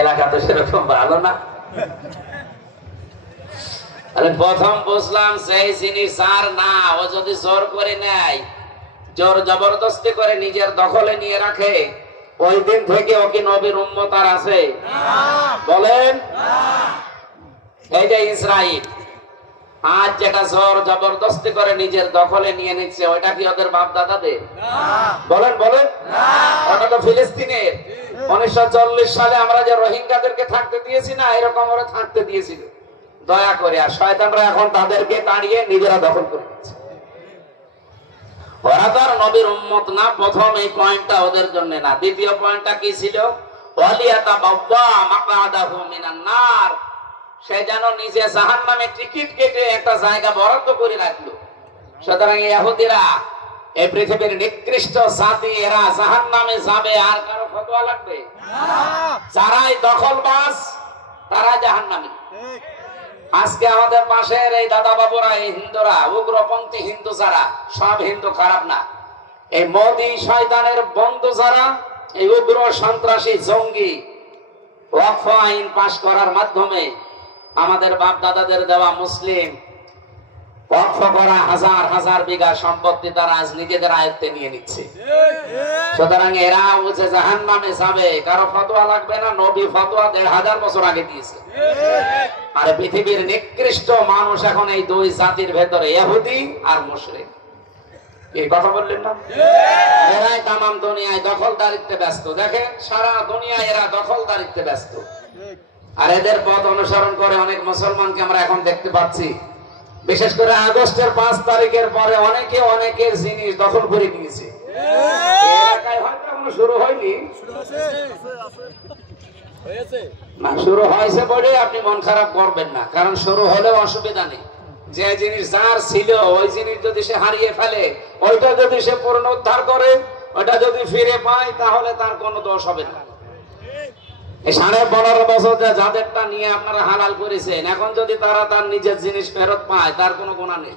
এলাকা তো সেরকম ভালো না। প্রথম বুঝলাম সেই জিনিস আর না, ও যদি জোর করে নেয়, জোর জবরদস্তি করে নিজের দখলে নিয়ে রাখে, ওই দিন থেকে ও কি নবীর উম্মত আর আছে? বলেন। এই যে ইসরাইল আজ যেটা জোর জবরদস্তি করে নিজের দখলে নিয়ে নিচ্ছে, ওইটা কি ওদের বাপ দাদাদের? বলেন বলেন। ওটা তো ফিলিস্তিনের। 1940 সালে আমরা যে রোহিঙ্গাদেরকে থাকতে দিয়েছি না, এরকম ওরা থাকতে দিয়েছিল দয়া করে, আর শয়তানরা এখন তাদেরকে তাড়িয়ে নিজেরা দখল করে নিচ্ছে। ওরা তো আর নবীর উম্মত না। প্রথম এই পয়েন্টটা ওদের জন্য না। দ্বিতীয় পয়েন্টটা কি ছিল? সে যেন নিজে জাহান্নামে টিকিট কেটে একটা জায়গা বরাদ্দ করে রাখলো। সুতরাং ইহুদিরা এই পৃথিবীর নিকৃষ্ট জাতি, এরা জাহান্নামে যাবে, আর কারো ফতোয়া লাগবে? যারাই দখলবাজ তারা জাহান্নামী। আজকে আমাদের পাশের এই দাদা বাবুরা, এই হিন্দুরা, উগ্রপন্থী হিন্দু যারা, সব হিন্দু খারাপ না। এই মোদি শয়তানের বন্ধু যারা, এই উগ্র সন্ত্রাসী জঙ্গি ওয়াকফ আইন পাশ করার মাধ্যমে আমাদের বাপ দাদাদের দেওয়া মুসলিম ওয়াকফ করা হাজার হাজার বিঘা সম্পত্তি তারা আজ নিজেদের আয়ত্তে নিয়ে নিচ্ছে। সুতরাং এরা বুঝে জাহান্নামে যাবে, কারো ফতোয়া লাগবে না। নবী ফতোয়া 1500 বছর আগে দিয়েছে। আর পৃথিবীর নিকৃষ্ট মানুষ এখন এই দুই জাতির ভেতরে, ইহুদি আর মুশরিক। এই কথা বললেন না? এরাই তামাম দুনিয়ায় দখলদারিত্বে ব্যস্ত। দেখেন সারা দুনিয়ায় এরা দখলদারিত্বে ব্যস্ত। আর এদের পথ অনুসরণ করে অনেক মুসলমানকে আমরা এখন দেখতে পাচ্ছি। বিশেষ করে আগস্টের 5 তারিখের পরে অনেকে অনেকের জিনিস দখল করে নিয়েছে। এলাকায় হয়তো এখনো শুরু হয়নি, না শুরু হয়েছে বলে আপনি মন খারাপ করবেন না, কারণ শুরু হলেও অসুবিধা নেই। যে জিনিস যার ছিল ওই জিনিস যদি সে হারিয়ে ফেলে, ওইটা যদি সে পুনরুদ্ধার করে, ওইটা যদি ফিরে পায়, তাহলে তার কোনো দোষ হবে না। 15.5 বছর যাদেরটা নিয়ে আপনারা হালাল করেছেন, এখন যদি তারা তার নিজের জিনিস ফেরত পায়, তার কোনো গুনাহ নেই।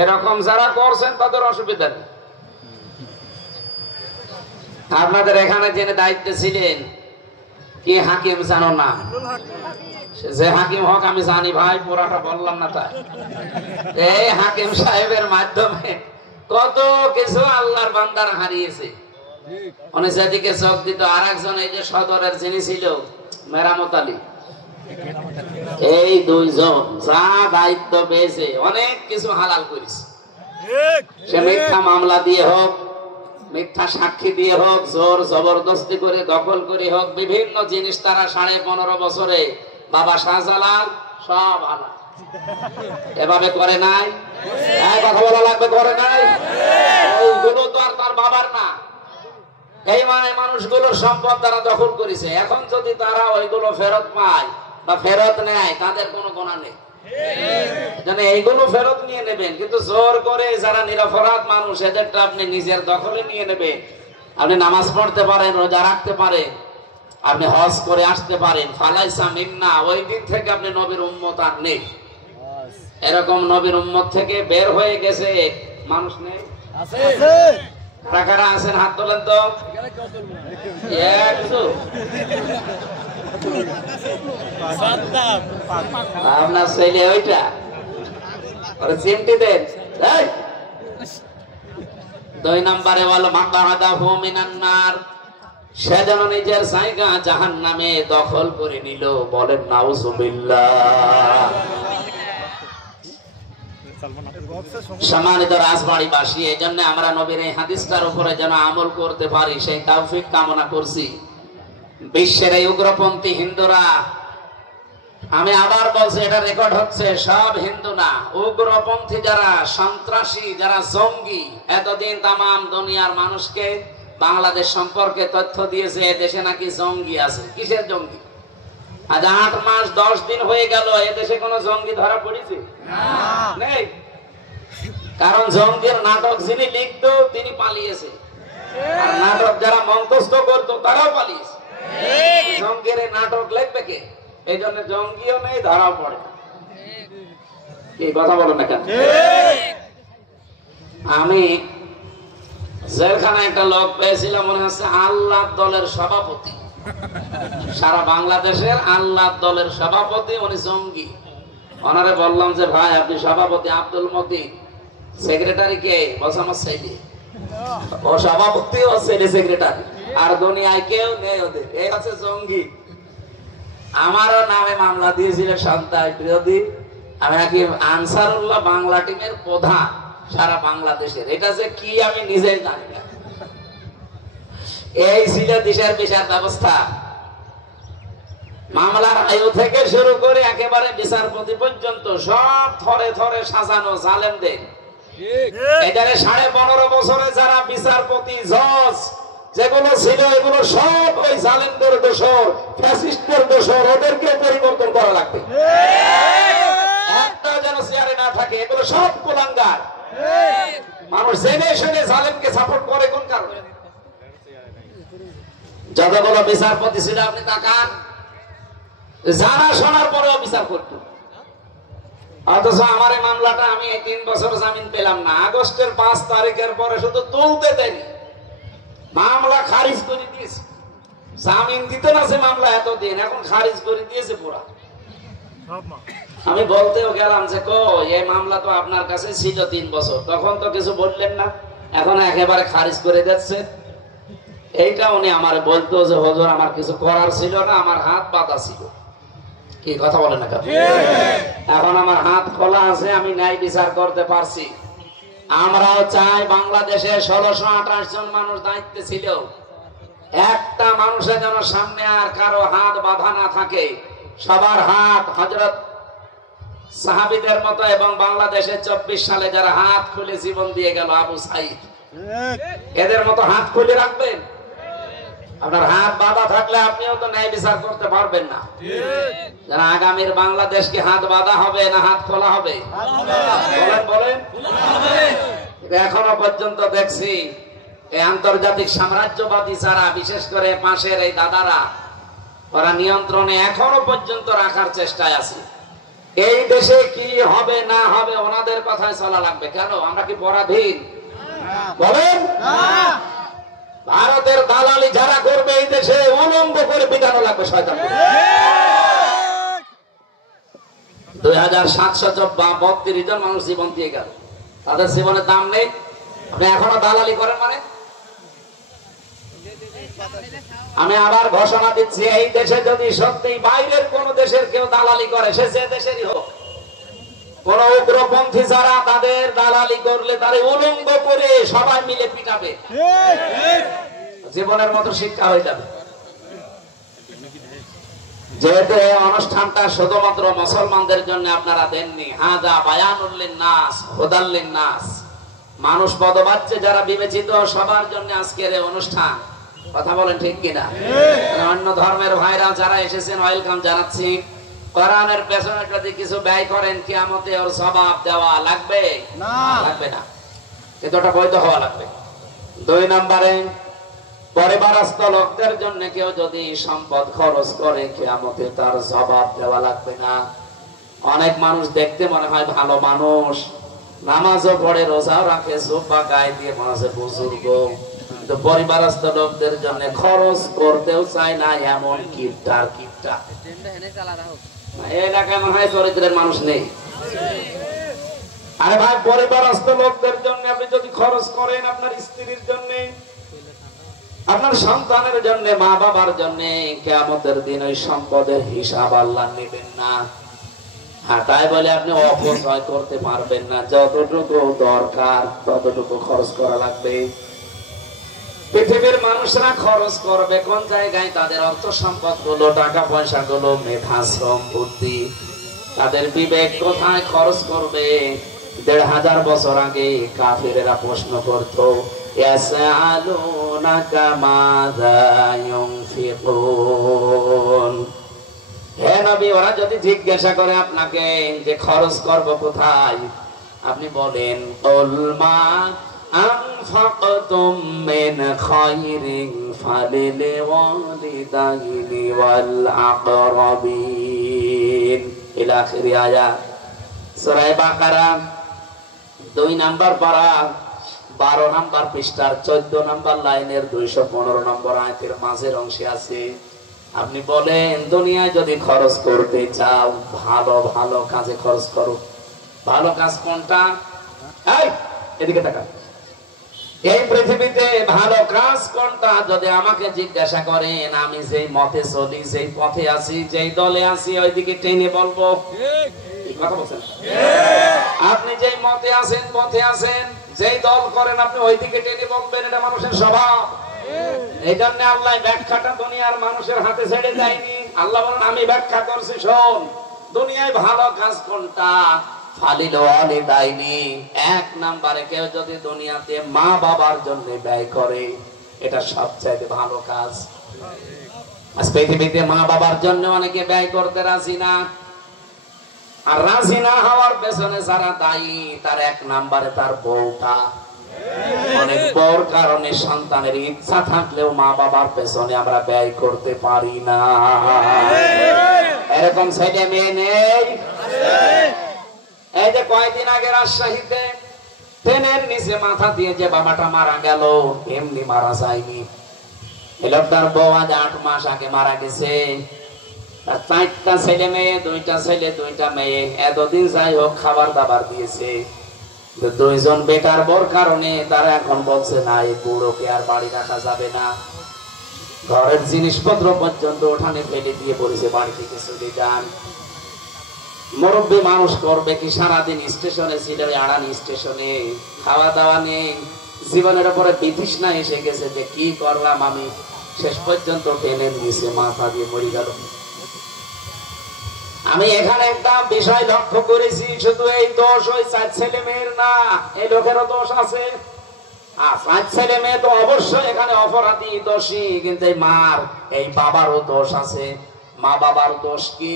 এরকম যারা করছেন তাদের অসুবিধা নেই। আপনাদের এখানে জেনে দায়িত্বে ছিলেন কি হাকিম জানো না? যে হাকিম হোক আমি জানি ভাই, পুরাটা বললাম না তাই। এই হাকিম সাহেবের মাধ্যমে কত কিছু আল্লাহর বান্দার হারিয়েছে। অনেক সেদিকে চোখ দিত। আর একজন এই যে সদরের যিনি ছিল মেরামত আলী, এই দুইজন যা দায়িত্ব পেয়েছে অনেক কিছু হালাল করেছে। সে মিথ্যা মামলা দিয়ে হোক, মিথ্যা সাক্ষী দিয়ে হোক, জোর জবরদস্তি করে দখল করে হোক, বিভিন্ন জিনিস তারা 15.5 বছরে বাবা শাহজালাল সব হালাল। এভাবে করে নাই? কথা বলা লাগবে, করে নাই? এইগুলো তো আর তার বাবার না। এই মানে মানুষগুলোর সম্পদ তারা দখল করেছে। এখন যদি তারা ওইগুলো ফেরত পায় বা ফেরত নেয়, তাদের কোনো গুনাহ নেই। এইগুলো ফেরত নিয়ে নেবেন, কিন্তু জোর করে যারা নিরপরাধ মানুষ, এদেরটা আপনি নিজের দখলে নিয়ে নেবেন। আপনি নামাজ পড়তে পারেন, রোজা রাখতে পারেন, আপনি হজ করে আসতে পারেন, ফালাইসা মিন্না, ওই দিন থেকে আপনি নবীর উম্মত আর নেই। এরকম নবীর উম্মত থেকে বের হয়ে গেছে মানুষ নেই? কারা আছেন হাত তোলেন তো। আপনার ছেলে ওইটা চিমটি দেন। 2 নম্বরে বলো মাকাদাহু মিনান নার, সে যেন নিজের জায়গা জাহান্নামে দখল করে নিল। বলেন নাউজুবিল্লাহ। সম্মানিত রাজবাড়িবাসী, এই জন্য আমরা নবীর এই হাদিসটার উপরে যেন আমল করতে পারি সেই তৌফিক কামনা করছি। বিশ্বের এই উগ্রপন্থী হিন্দুরা, আমি আবার বলছি, এটা রেকর্ড হচ্ছে, সব হিন্দু না, উগ্রপন্থী যারা সন্ত্রাসী, যারা জঙ্গি, এতদিন তামাম দুনিয়ার মানুষকে বাংলাদেশ সম্পর্কে তথ্য দিয়েছে এদেশে নাকি জঙ্গি আছে। কিসের জঙ্গি? আজ 8 মাস 10 দিন হয়ে গেল, এদেশে কোন জঙ্গি ধরা পড়েছে? নেই। কারণ জঙ্গির নাটক যিনি লিখতো তিনি পালিয়েছে, আর নাটক যারা মঞ্চস্থ করতো তারাও পালিয়েছে। জঙ্গির নাটক লিখবে কে? এই জন্য জঙ্গিও নেই, ধরাও পড়ে। এই কথা বলো না কেন? আমি জেলখানায় একটা লোক পেয়েছিলাম, মনে হচ্ছে আল্লাহ দলের সভাপতি, সারা বাংলাদেশের আল্লাহ দলের সভাপতি, উনি জঙ্গি। ওনারে বললাম যে ভাই আপনি সভাপতি, আব্দুল মতিন। সেক্রেটারি কে? বলছে আমার ছেলে। ও সভাপতি, ও ছেলে সেক্রেটারি, আর দুনিয়ায় কেউ নেই ওদের। এই হচ্ছে জঙ্গি। আমারও নামে মামলা দিয়েছিল সন্ত্রাস বিরোধী। আমি নাকি আনসারুল্লাহ বাংলা টিমের প্রধান সারা বাংলাদেশের। এটা যে কি আমি নিজেই জানি না। এই ছিল দেশের বিচার ব্যবস্থা। মামলার আয়ু থেকে শুরু করে একেবারে বিচারপতি পর্যন্ত সব থরে থরে সাজানো জালেমদের। এখানে 15.5 বছরে যারা বিচারপতি, জজ যেগুলো ছিল, এগুলো সব ওই জালেমদের দোষর, ফ্যাসিস্টদের দোষর। ওদেরকে পরিবর্তন করা লাগবে। একটা যেন চেয়ারে না থাকে। এগুলো সব কুলাঙ্গার। মানুষ জেনে শুনে জালেমকে সাপোর্ট করে কোন কারণে? যতগুলো বিচারপতি ছিল আপনি তাকান, জানা শোনার পরেও বিচার করত। অথচ আমার এই মামলাটা আমি 3 বছর জামিন পেলাম না। আগস্টের 5 তারিখের পরে শুধু তুলতে দেরি, মামলা খারিজ করে দিয়েছে। জামিন দিতে না, সে মামলা এতদিন, এখন খারিজ করে দিয়েছে পুরা। আমি বলতেও গেলাম যে এই মামলা তো আপনার কাছে ছিল 3 বছর, তখন তো কিছু বললেন না, এখন একেবারে খারিজ করে দিচ্ছে। এইটা উনি আমার বলতো যে হুজুর আমার কিছু করার ছিল না, আমার হাত বাঁধা ছিল। কি কথা বলেন না? এখন আমার হাত খোলা আছে, আমি ন্যায় বিচার করতে পারছি। আমরাও চাই বাংলাদেশে 1628 জন মানুষ দায়িত্বে ছিল, একটা মানুষের যেন সামনে আর কারো হাত বাঁধা না থাকে। সবার হাত হযরত সাহাবীদের মতো, এবং বাংলাদেশে 24 সালে যারা হাত খুলে জীবন দিয়ে গেল, আবু সাইদ, এদের মতো হাত খুলে রাখবেন। আপনার হাত বাঁধা থাকলে আপনিও তো ন্যায় বিচার করতে পারবেন না। যারা আগামীর বাংলাদেশকে হাত বাঁধা হবে না হাত খোলা হবে? বলেন। এখনো পর্যন্ত দেখছি এই আন্তর্জাতিক সাম্রাজ্যবাদী যারা, বিশেষ করে পাশের এই দাদারা, ওরা নিয়ন্ত্রণে এখনো পর্যন্ত রাখার চেষ্টায় আছে। এই দেশে কি হবে না হবে ওনাদের কথায় চলা লাগবে। কেন? আমরা কি পরাধীন? বলেন। ভারতের দালালি যারা করবে এই দেশে উলঙ্গ করে পিটানো লাগবে শয়তান। 2732 জন মানুষ জীবন দিয়ে গেল, তাদের জীবনের দাম নেই। আপনি এখনো দালালি করেন মানে? আমি আবার ঘোষণা দিচ্ছি, এই দেশে যদি সত্যি বাইরের কোন দেশের কেউ দালালি করে, সে যে দেশেরই হোক, কোন উগ্রপন্থী যারা তাদের দালালি করলে তারে উলঙ্গ করে সবাই মিলে পিটাবে। জীবনের মতো শিক্ষা হয়ে যাবে। যেহেতু এই অনুষ্ঠানটা শুধুমাত্র মুসলমানদের জন্য আপনারা দেননি, হাযা বায়ানুল লিন্নাস হুদাল লিন্নাস, মানুষ পদবাচ্চে যারা বিবেচিত সবার জন্য আজকের এই অনুষ্ঠান। কথা বলেন ঠিক কিনা? অন্য ধর্মের ভাইরা যারা এসেছেন ওয়েলকাম জানাচ্ছি। কোরআনের পেছনে যদি কিছু ব্যয় করেন, কিয়ামতে ওর সওয়াব দেওয়া লাগবে না? লাগবে না, কিন্তু ওটা বৈধ হওয়া লাগবে। 2 নম্বরে, পরিবারস্থ লোকদের জন্য কেউ যদি সম্পদ খরচ করে, কিয়ামতে তার জবাব দেওয়া লাগবে না। অনেক মানুষ দেখতে মনে হয় ভালো মানুষ, নামাজও পড়ে, রোজাও রাখে, জুব্বা গায়ে দিয়ে মনে হচ্ছে বুজুর্গ, কিন্তু পরিবারস্থ লোকদের জন্য খরচ করতেও চায় না, এমন কিপটার কিপটা। এই এলাকায় মনে হয় চরিত্রের মানুষ নেই। আরে ভাই, পরিবারস্থ লোকদের জন্য আপনি যদি খরচ করেন, আপনার স্ত্রীর জন্য, আপনার সন্তানের জন্য, মা বাবার জন্য, কিয়ামতের দিন ওই সম্পদের হিসাব আল্লাহ নেবেন না। হ্যাঁ, তাই বলে আপনি অপচয় করতে পারবেন না। যতটুকু দরকার ততটুকু খরচ করা লাগবে। পৃথিবীর মানুষরা খরচ করবে কোন জায়গায়? তাদের অর্থ সম্পদ গুলো, টাকা পয়সা গুলো, মেধা, শ্রম, বুদ্ধি, তাদের বিবেক কোথায় খরচ করবে? 1500 বছর আগে কাফিরেরা প্রশ্ন করতো, ইয়াসআলুনাকা মাযা ইউনফিকুন। হে নবী, ওরা যদি জিজ্ঞাসা করে আপনাকে যে খরচ করব কোথায়, আপনি বলেন, কুল মা আনফাকতুম মিন খায়রিন ফালিল ওয়ালিদাইনি ওয়াল আকরাবিন ইলা আখির আয়াত। সূরা বাকারা 2 নম্বর পারা 12 নম্বর পৃষ্ঠার 14 নম্বর লাইনের 215 নম্বর আয়াতের মাঝের অংশে আছে। আপনি বলেন দুনিয়ায় যদি খরচ করতে চাও ভালো ভালো কাজে খরচ করো। ভালো কাজ কোনটা? এই এদিকে তাকা। এই পৃথিবীতে ভালো কাজ কোনটা যদি আমাকে জিজ্ঞাসা করেন, আমি যেই মতে চলি, যেই পথে আছি, যেই দলে আছি, ওইদিকে টেনে বলবো। ঠিক কথা বলছেন? আপনি যেই মতে আছেন, পথে আছেন, যেই দল করেন, আপনি ওইদিকে টেনে বলবেন। এটা মানুষের স্বভাব। এই জন্য আল্লাহ ব্যাখ্যাটা দুনিয়ার মানুষের হাতে ছেড়ে দেয়নি। আল্লাহ বলেন আমি ব্যাখ্যা করছি, শোন। দুনিয়ায় ভালো কাজ কোনটা? ফালিল ওয়ালিদাইনি, এক নম্বরে কেউ যদি দুনিয়াতে মা বাবার জন্য ব্যয় করে, এটা সবচেয়ে ভালো কাজ। আজ পৃথিবীতে মা বাবার জন্য অনেকে ব্যয় করতে রাজি না। আর রাজি না হওয়ার পেছনে যারা দায়ী, তার এক নম্বরে তার বউটা। অনেক বউর কারণে সন্তানের ইচ্ছা থাকলেও মা বাবার পেছনে আমরা ব্যয় করতে পারি না। এরকম ছেলে মেয়ে নেই? এই যে কয়েকদিন আগে রাজশাহীতে ট্রেনের নিচে মাথা দিয়ে যে বাবাটা মারা গেল, এমনি মারা যায়নি। এই লোকটার বউ আজ 8 মাস আগে মারা গেছে। 4টা ছেলে মেয়ে, 2টা ছেলে 2টা মেয়ে। এতদিন যাই হোক খাবার দাবার দিয়েছে। 2 জন বেকার বউর কারণে তারা এখন বলছে না, এই বুড়োকে আর বাড়ি রাখা যাবে না। ঘরের জিনিসপত্র পর্যন্ত ওখানে ফেলে দিয়ে বলেছে বাড়ি থেকে চলে যান। মুরব্বী মানুষ করবে কি? সারাদিন স্টেশনে ছিল, আড়ানি স্টেশনে, খাওয়া দাওয়া নেই। জীবনের উপরে বিতৃষ্ণা এসে গেছে যে কি করলাম আমি। শেষ পর্যন্ত ট্রেনের নিচে মাথা দিয়ে মরে গেল। আমি এখানে একটা বিষয় লক্ষ্য করেছি, শুধু এই দোষ ওই 4 ছেলে মেয়ের না, এই লোকেরও দোষ আছে। আর 4 ছেলে মেয়ে তো অবশ্যই এখানে অপরাধী, দোষী, কিন্তু এই মার, এই বাবারও দোষ আছে। মা বাবার দোষ কি?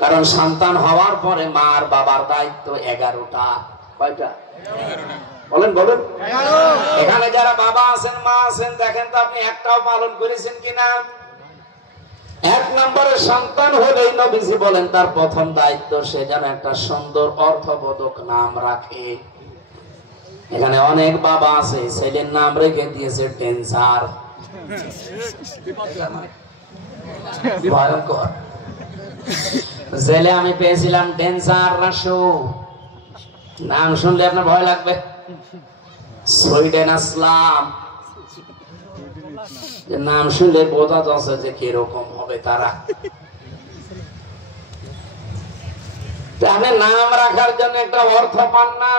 কারণ সন্তান হওয়ার পরে মার বাবার দায়িত্ব 11টা। কয়টা? বলেন বলেন। এখানে যারা বাবা আছেন, মা আছেন, দেখেন তো আপনি একটাও পালন করেছেন কিনা? 1 নম্বরের সন্তান হলেই নবীজি বলেন তার প্রথম দায়িত্ব সে যেন একটা সুন্দর অর্থবোধক নাম রাখে। এখানে অনেক বাবা আছে ছেলের নাম রেখে দিয়েছে ডেন্সার। ভয়ঙ্কর। জেলে আমি পেয়েছিলাম ডেন্সার রাসু, নাম শুনলে আপনার ভয় লাগবে। সুইডেন আসলাম, নাম শুনলে বোঝা যাচ্ছে যে কিরকম হবে তারা। নাম রাখার জন্য একটা অর্থ পান না।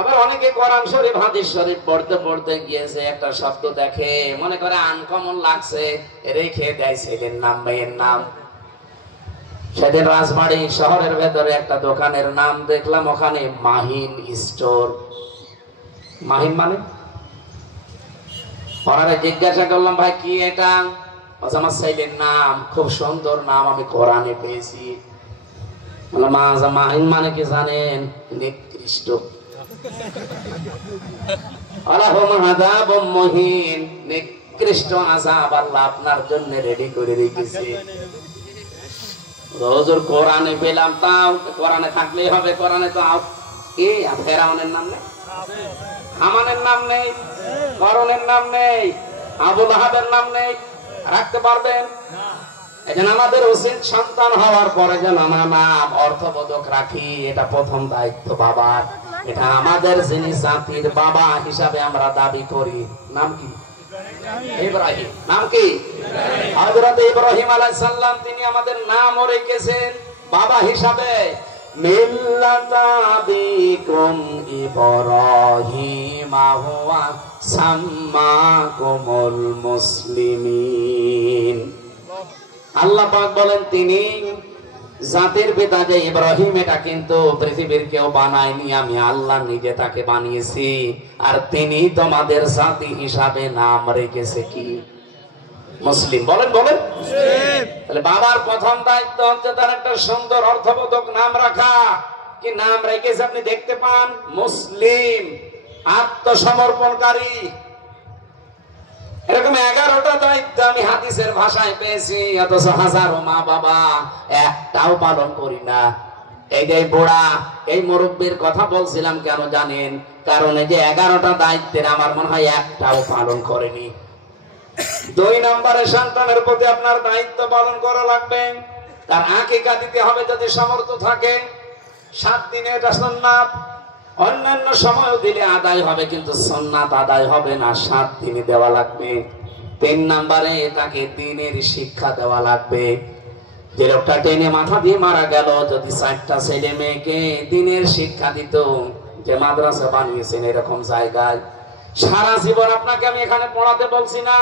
আবার অনেকে কোরআন শরীফ হাদিস শরীফ পড়তে পড়তে গিয়েছে, একটা শব্দ দেখে মনে করে আনকমন লাগছে, রেখে দেয় ছেলের নাম মেয়ের নাম। সেদিন রাজবাড়ি শহরের ভেতরে একটা দোকানের নাম দেখলাম, ওখানে মাহিন স্টোর। মাহিন মানে? পরে জিজ্ঞাসা করলাম ভাই কি এটা? আমার ছেলের নাম, খুব সুন্দর নাম, আমি কোরআনে পেয়েছি। মাহিন মানে কি জানেন? নিকৃষ্ট। নিকৃষ্ট আযাব আল্লাহ আপনার জন্য রেডি করে রেখেছে। রোজর কোরআনে পেলাম, তাও কোরআনে থাকলেই হবে। কোরআনে তো ফেরাউনের নাম নেই, হামানের নাম নেই, করণের নাম নেই, আবু লাহাবের নাম নেই। রাখতে পারবেন? এজন্য আমাদের উচিত সন্তান হওয়ার পরে যেন আমরা নাম অর্থবোধক রাখি। এটা প্রথম দায়িত্ব বাবার। এটা আমাদের যিনি জাতির বাবা হিসাবে আমরা দাবি করি। নাম কি? ইব্রাহিম। নাম কি? হযরত ইব্রাহিম আলাইহিস সালাম, তিনি আমাদের নামও রেখেছেন বাবা হিসাবে। মিল্লাতা বিকুম ইব্রাহিম হুয়া সাম্মাকুমুল মুসলিমিন। আল্লাহ পাক বলেন তিনি জাতির পিতা যে ইব্রাহিম, এটা কিন্তু পৃথিবীর কেউ বানায়নি, আমি আল্লাহ নিজে তাকে বানিয়েছি। আর তিনি তোমাদের জাতি হিসাবে নাম রেখেছে কি? মুসলিম। বলেন বলেন। তাহলে বাবার প্রথম দায়িত্ব হচ্ছে তার একটা সুন্দর অর্থবোধক নাম রাখা। কি নাম রেখেছে আপনি দেখতে পান? মুসলিম, আত্মসমর্পণকারী। এরকম 11টা দায়িত্ব আমি হাদিসের ভাষায় পেয়েছি, অথচ হাজারো মা বাবা একটাও পালন করি না। এই যে বুড়া এই মুরব্বীর কথা বলছিলাম কেন জানেন? কারণ এই যে 11টা দায়িত্বের আমার মনে হয় একটাও পালন করেনি। 2 নম্বরে সন্তানের প্রতি আপনার দায়িত্ব পালন করা লাগবে। তার আকিকা দিতে হবে যদি সামর্থ্য থাকে। 7 দিনে এটা সুন্নাত, অন্যান্য সময়ও দিলে আদায় হবে, কিন্তু সুন্নাত আদায় হবে না, 7 দিনে দেওয়া লাগবে। 3 নম্বরে তাকে দ্বীনের শিক্ষা দেওয়া লাগবে। যে লোকটা টেনে মাথা দিয়ে মারা গেল, যদি 4টা ছেলে মেয়েকে দ্বীনের শিক্ষা দিত, যে মাদ্রাসা বানিয়েছেন এরকম জায়গায়, সারা জীবন আপনাকে আমি এখানে পড়াতে বলছি না,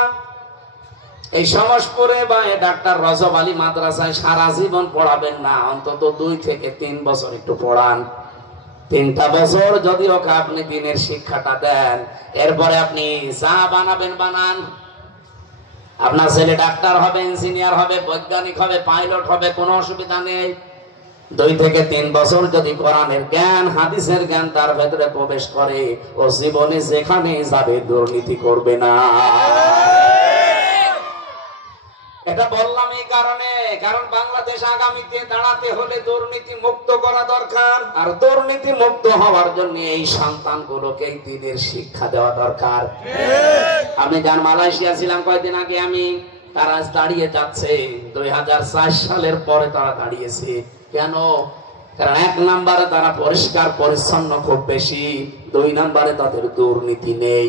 এই সমসপুরে বা ডাক্তার রজব আলী মাদ্রাসায় সারা জীবন পড়াবেন না, অন্তত 2 থেকে 3 বছর একটু পড়ান। 3টা বছর যদি ওকে আপনি দ্বীনের শিক্ষাটা দেন, এরপরে আপনি যা বানাবেন বানান। আপনার ছেলে ডাক্তার হবে, ইঞ্জিনিয়ার হবে, বৈজ্ঞানিক হবে, পাইলট হবে, কোনো অসুবিধা নেই। 2 থেকে 3 বছর যদি কোরআনের জ্ঞান, হাদিসের জ্ঞান তার ভেতরে প্রবেশ করে, ও জীবনে যেখানে যাবে দুর্নীতি করবে না। এটা বললাম এই কারণে, কারণ বাংলাদেশ আগামীতে দাঁড়াতে হলে দুর্নীতি মুক্ত করা দরকার। আর দুর্নীতি মুক্ত হওয়ার জন্য এই সন্তানগুলোকে দ্বীনের শিক্ষা দেওয়া দরকার। আমি যান মালয়েশিয়া ছিলাম কয়েকদিন আগে, আমি তারা দাঁড়িয়ে যাচ্ছে 2004 সালের পরে তারা দাঁড়িয়েছে। কেন? কারণ 1 নম্বরে তারা পরিষ্কার পরিচ্ছন্ন খুব বেশি, 2 নম্বরে তাদের দুর্নীতি নেই।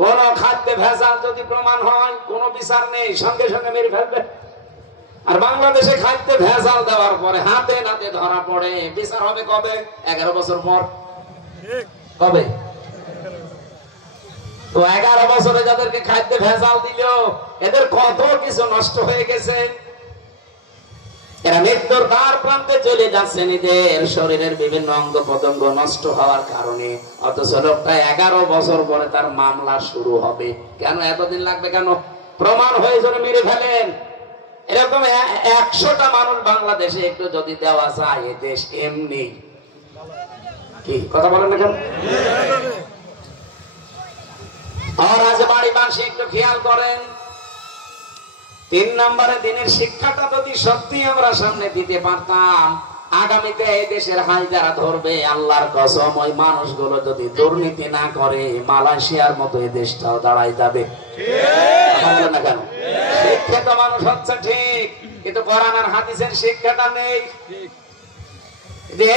কোন খাদ্যে ভেজাল যদি প্রমাণ হয়, কোন বিচার নেই, সঙ্গে সঙ্গে মেরে ফেলবে। আর বাংলাদেশে খাদ্যে ভেজাল দেওয়ার পরে হাতে নাতে ধরা পড়ে, বিচার হবে কবে? 11 বছর পর। কবে? তো 11 বছরে যাদেরকে খাদ্যে ভেজাল দিল, এদের কত কিছু নষ্ট হয়ে গেছে। এরা মৃত্যুর দ্বার প্রান্তে চলে যাচ্ছে নিজের শরীরের বিভিন্ন অঙ্গ প্রত্যঙ্গ নষ্ট হওয়ার কারণে। অথচ লোকটা 11 বছর পরে তার মামলা শুরু হবে। কেন এতদিন লাগবে? কেন? প্রমাণ হয়ে জন্য মেরে ফেলেন। এরকম 100টা মানুষ বাংলাদেশে একটু যদি দেওয়া যায়, এ দেশ এমনি কি কথা বলেন না কেন? আর আজ বাড়ি বাসী একটু খেয়াল করেন, 3 নম্বরে দ্বীনের শিক্ষাটা যদি সত্যি আমরা সামনে দিতে পারতাম, আগামীতে এই দেশের হাল যারা ধরবে, আল্লাহর কসম ওই মানুষগুলো যদি দুর্নীতি না করে, মালয়েশিয়ার মতো এই দেশটাও দাঁড়ায় যাবে। না কেন? শিক্ষিত মানুষ হচ্ছে ঠিক, কিন্তু কোরআন আর হাদিসের শিক্ষাটা নেই।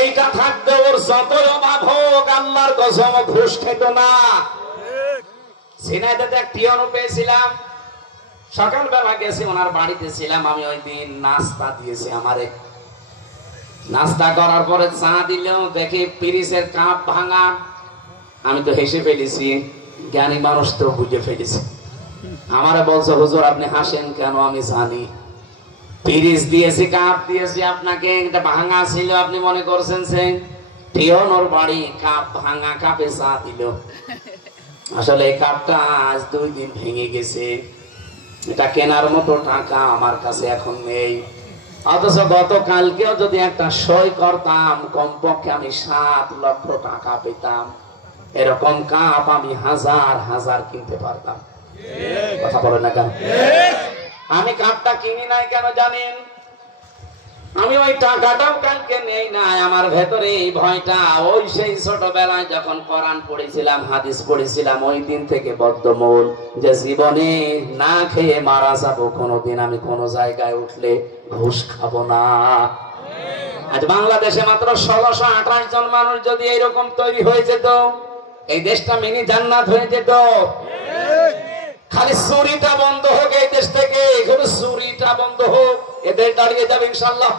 এইটা থাকবে, ওর যতই অভাব হোক, আল্লাহর কসম ঘুষ খেত না। সিনাইতে এক টিয়নো পেয়েছিলাম, সকালবেলা গেছি ওনার বাড়িতে ছিলাম আমি, ওই দিন নাস্তা দিয়েছি আমারে। নাস্তা করার পরে চা দিলেও দেখি পিরিসের কাপ ভাঙা। আমি তো হেসে ফেলেছি, জ্ঞানী মানুষ তো বুঝে ফেলেছি। আমারে বলছে, হুজুর আপনি হাসেন কেন? আমি জানি পিরিস দিয়েছি, কাপ দিয়েছি আপনাকে, এটা ভাঙা ছিল, আপনি মনে করছেন সে টিয়নোর বাড়ি, কাপ ভাঙা, কাপে চা দিল। আসলে এই কাপটা আজ 2 দিন ভেঙে গেছে, এটা কেনার মতো টাকা আমার কাছে এখন নেই। অথচ গতকালকেও যদি একটা সই করতাম, কমপক্ষে আমি 7 লক্ষ টাকা পেতাম। এরকম কাপ আমি হাজার হাজার কিনতে পারতাম। কথা বলে না কেন? আমি কাপটা কিনি নাই কেন জানেন? আমি ওই টাকাটাও কালকে নেই নাই। আমার ভেতরে এই ভয়টা, ওই সেই ছোটবেলায় যখন কোরআন পড়েছিলাম, হাদিস পড়েছিলাম, ওই দিন থেকে বদ্ধমূল, যে জীবনে না খেয়ে মারা যাবো, কোনোদিন আমি কোনো জায়গায় উঠলে ঘুষ খাবো না। আজ বাংলাদেশে মাত্র 1628 জন মানুষ যদি এরকম তৈরি হয়ে যেত, এই দেশটা মিনি জান্নাত হয়ে যেত। খালি চুরিটা বন্ধ হোক এই দেশ থেকে, এখানে চুরিটা বন্ধ হোক, এদের দাঁড়িয়ে যাবে ইনশাল্লাহ।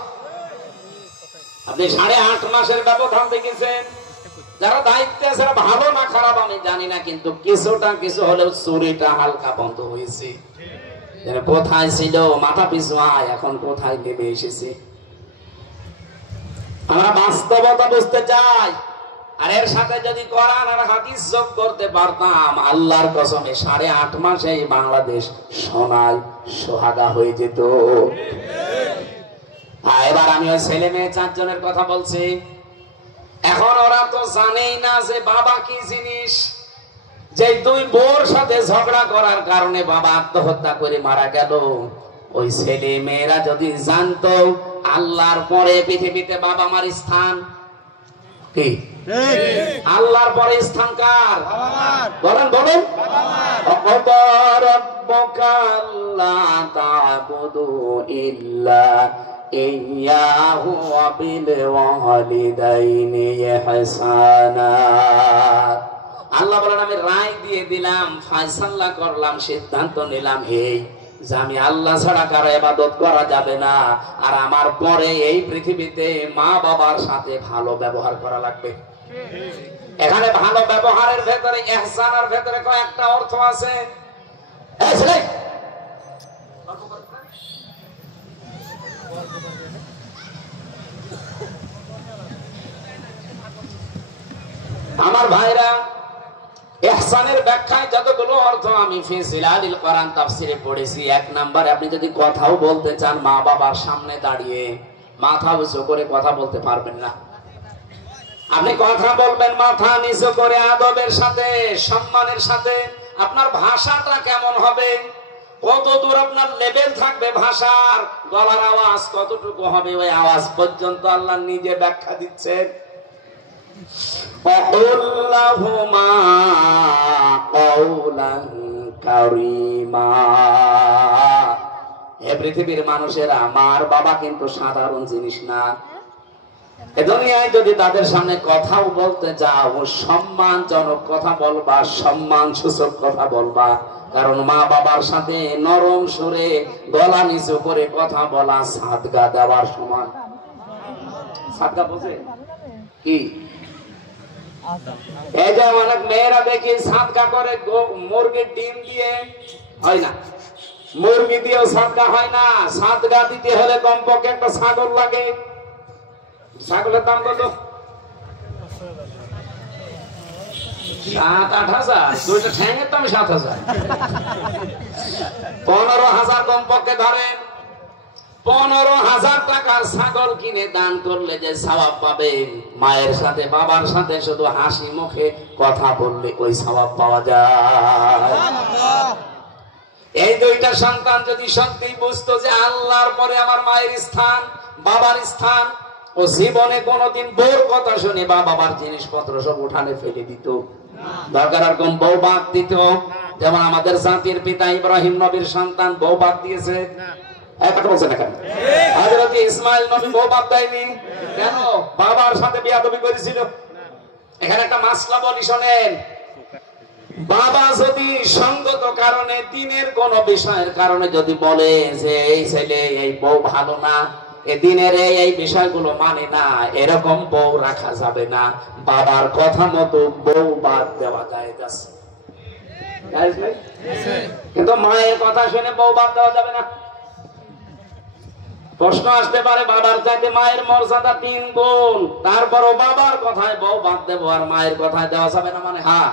আপনি 8.5 মাসের ব্যবধান দেখেছেন। যারা দায়িত্বে আছে ভালো না খারাপ আমি জানি না, কিন্তু কিছুটা কিছু হলেও চুরিটা হালকা বন্ধ হয়েছে। কোথায় ছিল মাথা পিছু আয়, এখন কোথায় নেমে এসেছে। আমরা বাস্তবতা বুঝতে চাই। আর এর সাথে যদি কোরআন আর হাদিস যোগ করতে পারতাম, আল্লাহর কসমে 8.5 মাসে বাংলাদেশ সোনায় সোহাগা হয়ে যেত। এবার আমি ওই ছেলে মেয়ে 4 জনের কথা বলছি। এখন ওরা তো জানেই না যে বাবা কি জিনিস। যে 2 বউর সাথে ঝগড়া করার কারণে বাবা আত্মহত্যা করে মারা গেল, ওই ছেলে মেয়েরা যদি জানতো আল্লাহর পরে পৃথিবীতে বাবা মার স্থান কি, আল্লাহর পরে স্থান কার? বলেন বলেন। ইয়াহু ওয়া বিল ওয়ালিদাইনি ইহসানা। আল্লাহ বলেন আমি রায় দিয়ে দিলাম, ফয়সালা করলাম, সিদ্ধান্ত নিলাম এই যে আমি আল্লাহ ছাড়া কারো ইবাদত করা যাবে না, আর আমার পরে এই পৃথিবীতে মা বাবার সাথে ভালো ব্যবহার করা লাগবে। এখানে ভালো ব্যবহারের ভেতরে, ইহসানের ভেতরে কয়েকটা অর্থ আছে। আমার ভাইরা, ইহসানের ব্যাখ্যায় যতগুলো অর্থ আমি ফি জিলালিল কোরআন তাফসিরে পড়েছি, এক নাম্বার, আপনি যদি কথাও বলতে চান মা বাবার সামনে দাঁড়িয়ে মাথা উঁচু করে কথা বলতে পারবেন না। আপনি কথা বলবেন মাথা নিচু করে, আদবের সাথে, সম্মানের সাথে। আপনার ভাষাটা কেমন হবে, কত দূর আপনার লেভেল থাকবে ভাষার, গলার আওয়াজ কতটুকু হবে, ওই আওয়াজ পর্যন্ত আল্লাহ নিজে ব্যাখ্যা দিচ্ছেন। হে পৃথিবীর মানুষেরা, আমার বাবা কিন্তু সাধারণ জিনিস না। এ দুনিয়ায় যদি তাদের সামনে কথাও বলতে যাও, সম্মানজনক কথা বলবা, সম্মান সূচক কথা বলবা। কারণ মা বাবার সাথে নরম সুরে গলা নিচু করে কথা বলা সাদগা দেওয়ার সময়। সাদগা বোঝে কি? এই যে অনেক মেয়েরা দেখি সাদগা করে মুরগির ডিম দিয়ে, হয় না, মুরগি দিয়েও সাদগা হয় না। সাদগা দিতে হলে কমপক্ষে একটা ছাগল লাগে। ছাগলের দাম কত? 7-8 হাজার। দুইটা ঠ্যাঙের দাম 7 হাজার। 15 হাজার কমপক্ষে ধরেন। 15 হাজার টাকার ছাগল কিনে দান করলে যে সওয়াব পাবেন, মায়ের সাথে বাবার সাথে শুধু হাসি মুখে কথা বললে ওই সওয়াব পাওয়া যায়। এই দুইটা সন্তান যদি সত্যি বুঝতো যে আল্লাহর পরে আমার মায়ের স্থান, বাবার স্থান, ও জীবনে কোনদিন বউর কথা শুনে বা বাবার জিনিসপত্র সব উঠানে ফেলে দিত, দরকার আর কোন বউ বাদ দিত। যেমন আমাদের জাতির পিতা ইব্রাহিম নবীর সন্তান বউ বাদ দিয়েছে। হযরত ইসমাইল নবী বউ বাদ দেয়নি কেন? বাবার সাথে বিয়াদবি করেছিল। এখানে একটা মাসলা বলি শোনেন, বাবা যদি সঙ্গত কারণে, দিনের কোন বিষয়ের কারণে যদি বলে যে এই ছেলে, এই বউ ভালো না, দিনের এই বিষয়গুলো মানে না, এরকম বউ রাখা যাবে না। বাবার কথা মতো বউ বাদ দেওয়া যায়, কিন্তু মায়ের কথা শুনে বউ বাদ দেওয়া যাবে না। প্রশ্ন আসতে পারে, বাবার চাইতে মায়ের মর্যাদা 3 গুণ, তারপরও বাবার কথায় বউ বাদ দেবো আর মায়ের কথায় দেওয়া যাবে না মানে? হ্যাঁ,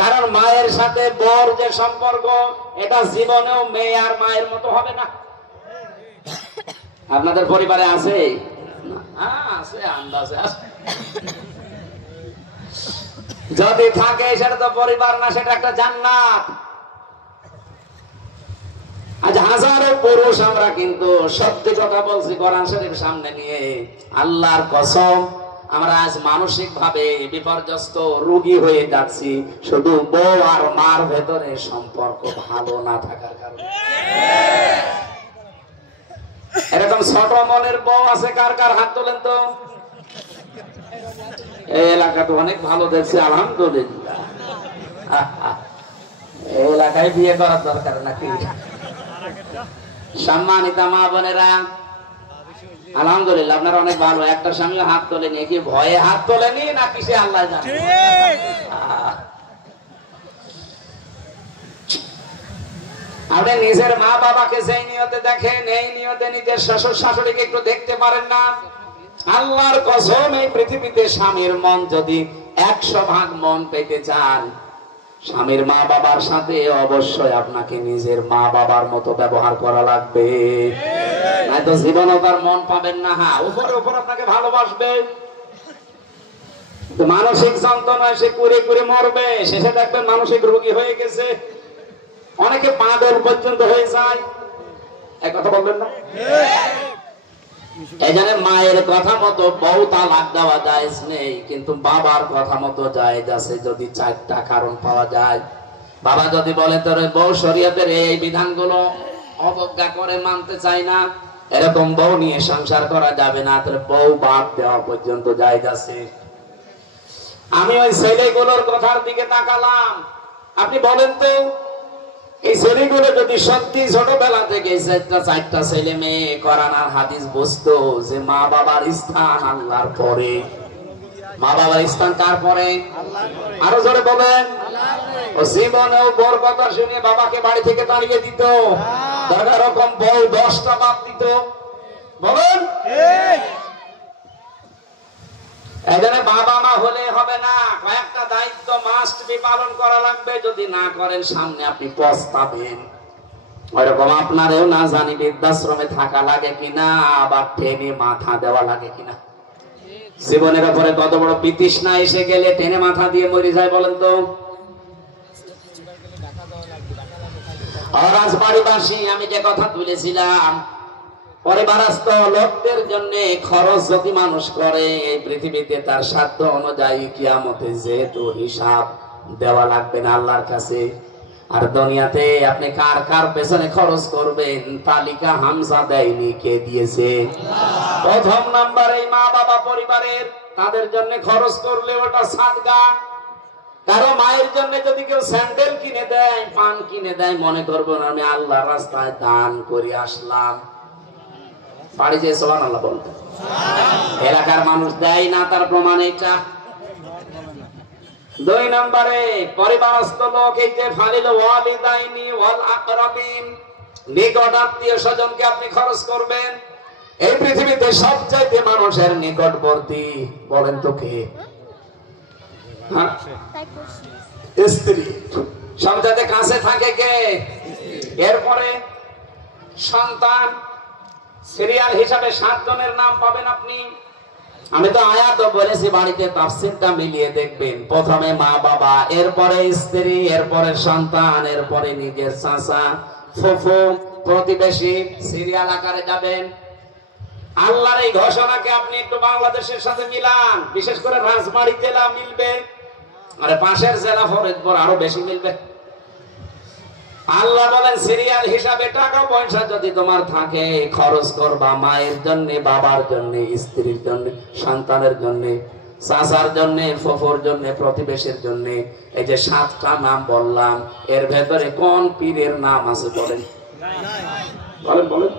কারণ মায়ের সাথে বর যে সম্পর্ক, এটা জীবনেও মেয়ে আর মায়ের মতো হবে না। আপনাদের পরিবারে আছে? আছে, আন্দাজে আছে। যদি থাকে সেটা তো পরিবার না, সেটা একটা জান্নাত। আজ হাজারো পুরুষ আমরা কিন্তু সত্যি কথা বলছি কোরআন শরীফ সামনে নিয়ে, আল্লাহর কসম, আমরা আজ মানসিক ভাবে বিপর্যস্ত রোগী হয়ে যাচ্ছি, শুধু বউ আর মার ভেতরে সম্পর্ক ভালো না থাকার কারণে। এরকম ছোট মনের বউ আছে কার কার? হাত তোলেন তো। এই এলাকা তো অনেক ভালো দেখছি, আলহামদুলিল্লাহ। এই এলাকায় বিয়ে করার দরকার নাকি? সম্মানিতা মা বোনেরা, আলহামদুলিল্লাহ আপনারা অনেক ভালো। একটা স্বামী হাত তোলেনি, কি ভয়ে হাত তোলেনি না কিসে আল্লাহ জানে। আপনি নিজের মা বাবাকে যেই নিয়তে দেখেন, এই নিয়তে নিজের শ্বশুর শাশুড়িকে একটু দেখতে পারেন না? আল্লাহর কসম, এই পৃথিবীতে স্বামীর মন যদি 100 ভাগ মন পেতে চান, স্বামীর মা বাবার সাথে অবশ্যই আপনাকে নিজের মা বাবার মতো ব্যবহার করা লাগবে, নয়তো জীবনে তার মন পাবেন না। হ্যাঁ, উপরে উপর আপনাকে ভালোবাসবে, মানসিক যন্ত্রণায় সে কুড়ে কুড়ে মরবে, শেষে দেখবেন মানসিক রোগী হয়ে গেছে, অনেকে পাগল পর্যন্ত হয়ে যায়। এক কথা বলবেন না? এই জন্য মায়ের কথা মতো বউ তালাক দেওয়া জায়েজ নেই, কিন্তু বাবার কথা মতো জায়েজ আছে যদি 4টা কারণ পাওয়া যায়। বাবা যদি বলে তোর বউ শরীয়তের এই বিধানগুলো অবজ্ঞা করে মানতে চাই না, এরকম বউ নিয়ে সংসার করা যাবে না, তোর বউ বাদ দেওয়া পর্যন্ত জায়েজ আছে। আমি ওই ছেলেগুলোর কথার দিকে তাকালাম, আপনি বলেন তো এই ছেলেগুলো যদি সত্যি ছোটবেলা থেকে 4টা ছেলে মেয়ে কোরআন হাদিস বুঝতো যে মা বাবার স্থান আল্লাহর পরে, মা বাবার স্থান কার পরে? আরো জোরে বলেন। ও জীবনেও বড় কথা শুনে বাবাকে বাড়ি থেকে তাড়িয়ে দিত, দরকার রকম বউ 10টা বাদ দিত, বলেন। এখানে বাবা মা হলে হবে না, কয়েকটা দায়িত্ব মাস্ট বি পালন করা লাগবে। যদি না করেন সামনে আপনি পস্তাবেন। ওইরকম আপনারেও না জানি বৃদ্ধাশ্রমে থাকা লাগে কিনা, আবার টেনে মাথা দেওয়া লাগে কিনা। জীবনের উপরে কত বড় বিতৃষ্ণা এসে গেলে টেনে মাথা দিয়ে মরে যায় বলেন তো। রাজবাড়িবাসী আমি যে কথা তুলেছিলাম, পরিবারস্থ লোকদের জন্য খরচ যদি মানুষ করে এই পৃথিবীতে তার সাধ্য অনুযায়ী কিয়ামতে যেহেতু হিসাব দেওয়া লাগবে না আল্লাহর কাছে। আর দুনিয়াতে আপনি কার কার পেছনে খরচ করবেন তালিকা হামজা দেয়নি, কে দিয়েছে? প্রথম নাম্বার এই মা বাবা পরিবারের, তাদের জন্য খরচ করলে ওটা সাদগা। কারো মায়ের জন্য যদি কেউ স্যান্ডেল কিনে দেয়, পান কিনে দেয়, মনে করবেন আমি আল্লাহর রাস্তায় দান করে আসলাম। বাড়ি যে সুবহানাল্লাহ বলতে, এলাকার মানুষ দেয় না, তার প্রমাণ এটা। 2 নম্বরে পরিবারস্থ লোক, এই যে ফালিল ওয়ালিদাইনি ওয়াল আকরাবিন, নিকট আত্মীয় স্বজনকে আপনি খরচ করবেন। এই পৃথিবীতে সবচাইতে মানুষের নিকটবর্তী বলেন তো কে? স্ত্রী। সবচাইতে কাছে থাকে কে? এরপরে সন্তান। সিরিয়াল হিসাবে 7 জনের নাম পাবেন আপনি। আমি তো আয়াত বলেছি, বাড়িতে তাফসীরটা মিলিয়ে দেখবেন। প্রথমে মা বাবা, এরপরে স্ত্রী, এরপরে সন্তান, এরপরে নিজের চাচা, ফুফু, প্রতিবেশী, সিরিয়াল আকারে যাবেন। আল্লাহর এই ঘোষণাকে আপনি একটু বাংলাদেশের সাথে মিলান, বিশেষ করে রাজবাড়ী জেলা মিলবে, আর পাশের জেলা ফরিদপুর আরো বেশি মিলবে। আল্লাহ বলেন সিরিয়াল হিসাবে টাকা পয়সা যদি তোমার থাকে খরচ করবা মায়ের জন্য, বাবার জন্য, স্ত্রীর জন্য, সন্তানের জন্য, চাচার জন্য, ফুফুর জন্য, প্রতিবেশীর জন্য। এই যে 7টা নাম বললাম, এর ভেতরে কোন পীরের নাম আছে বলেন? বলেন বলেন।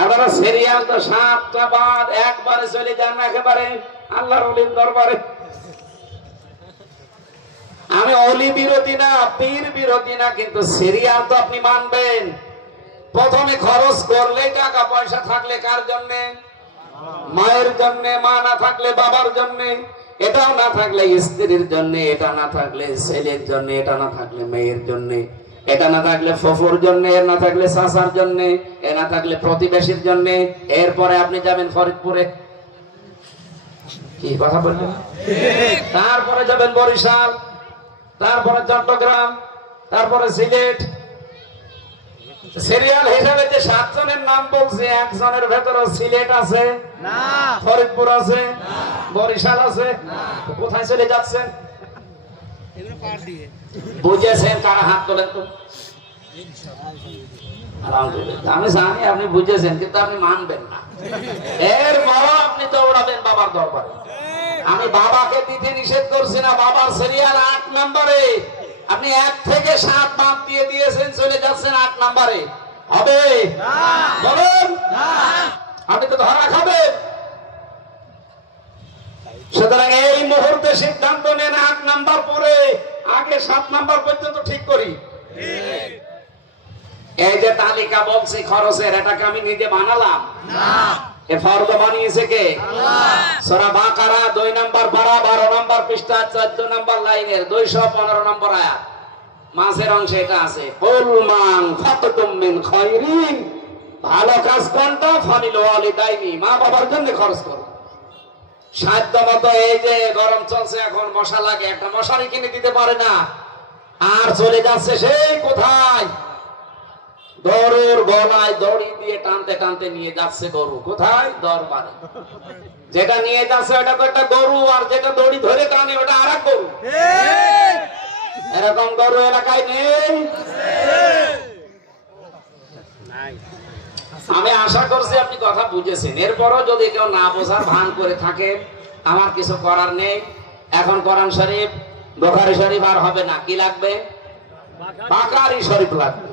আপনারা সিরিয়াল তো 7টা বাদ একবারে চলে যান না একেবারে আল্লাহর ওলির দরবারে। আমি অলি বিরোধী না, পীর বিরোধী না, কিন্তু সিরিয়াল তো আপনি মানবেন। প্রথমে খরচ করলে টাকা পয়সা থাকলে কার জন্য? মায়ের জন্য। মা না থাকলে বাবার জন্য, এটাও না থাকলে স্ত্রীর জন্য, এটা না থাকলে ছেলের জন্য, এটা না থাকলে মেয়ের জন্য, এটা না থাকলে ফুফুর জন্য, এর না থাকলে চাচার জন্য, এ না থাকলে প্রতিবেশীর জন্য। এরপরে আপনি যাবেন ফরিদপুরে, কি কথা বললেন? তারপরে যাবেন বরিশাল, তারপরে চট্টগ্রাম, তারপরে সিলেট। সিরিয়াল হিসাবে যে 7 জনের নাম বলছে, 1 জনের ভেতরে সিলেট আছে না, ফরিদপুর আছে না, বরিশাল আছে না। কোথায় চলে যাচ্ছেন? বুঝেছেন? কারা হাত তোলেন তো? আমি জানি আপনি বুঝেছেন, কিন্তু আপনি মানবেন না। এর বড় আপনি দৌড়াবেন বাবার দরবারে। আমি বাবাকে দিতে নিষেধ করছি না, বাবার সিরিয়াল 8 নম্বরে। আপনি 1 থেকে 7 বাদ দিয়ে দিয়েছেন, চলে যাচ্ছেন 8 নম্বরে। হবে বলুন? আপনি তো ধরা খাবেন। সুতরাং এই মুহূর্তে সিদ্ধান্ত নেন, 8 নাম্বার পরে আগে 7 নাম্বার পর্যন্ত ঠিক করি। এই যে তালিকা বলছি খরচের, এটাকে আমি নিজে বানালাম না, এ ফরজ বানিয়েছে কে? আল্লাহ। সূরা বাকারা 2 নম্বর পারা 12 নম্বর পৃষ্ঠা 14 নম্বর লাইনের 215 নম্বর আয়াত, মাঝের অংশে এটা আছে, কুল মান ফাততুম মিন খায়রিন, ভালো কাজ কোনটা? ফালিল ওয়ালিদাইনি, মা বাবার জন্য খরচ করো। সাধ্য মতো। এই যে গরম চলছে, এখন মশা লাগে, একটা মশারি কিনে দিতে পারে না, আর চলে যাচ্ছে সেই কোথায় গরুর গলায় দড়ি দিয়ে টানতে টানতে নিয়ে যাচ্ছে গরু কোথায়? দরবারে। যেটা নিয়ে যাচ্ছে ওটা তো একটা গরু, আর যেটা দড়ি ধরে টানে ওটা আর এক গরু। এরকম গরু এলাকায় নেই? আমি আশা করছি আপনি কথা বুঝেছেন। এরপরও যদি কেউ না বোঝার ভান করে থাকে, আমার কিছু করার নেই। এখন কোরআন শরীফ, বুখারী শরীফ আর হবে না। কি লাগবে? বাকারি শরীফ লাগবে।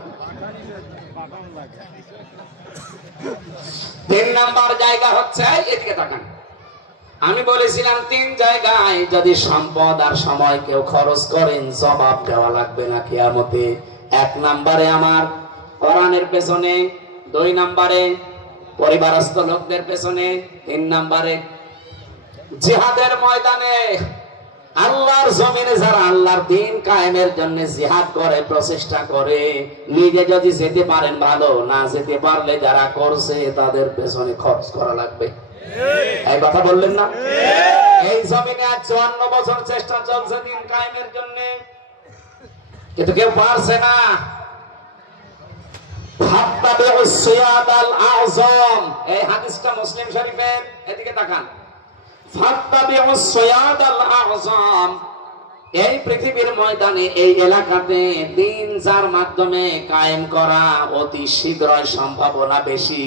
3 নাম্বার জায়গা হচ্ছে, এদিকে তাকান, আমি বলেছিলাম 3 জায়গায় যদি সম্পদ আর সময় কেউ খরচ করেন জবাব দেওয়া লাগবে না কিয়ামতে। 1 নম্বরে আমার কোরআনের পেছনে, 2 নম্বরে পরিবারস্থ লোকদের পেছনে, 3 নম্বরে জিহাদের ময়দানে। আল্লাহর জমিনে যারা আল্লাহর দ্বীন কায়েমের জন্য জিহাদ করে, প্রচেষ্টা করে, নিজে যদি যেতে পারেন ভালো, না যেতে পারলে যারা করছে তাদের পেছনে খরচ করা লাগবে। এই কথা বললেন না? এই জমিনে আজ 54 বছর চেষ্টা চলছে দ্বীন কায়েমের জন্য, কিন্তু কেউ পারছে না। ফাত্তাবিউস সিয়াদাল আযম, এই হাদিসটা মুসলিম শরীফের, এদিকে তাকান। ফাত্তাবিউস সিয়াদাল আযম, এই পৃথিবীর ময়দানে, এই এলাকাতে দ্বীন যার মাধ্যমে কায়েম করা অতি শীঘ্রই সম্ভাবনা বেশি।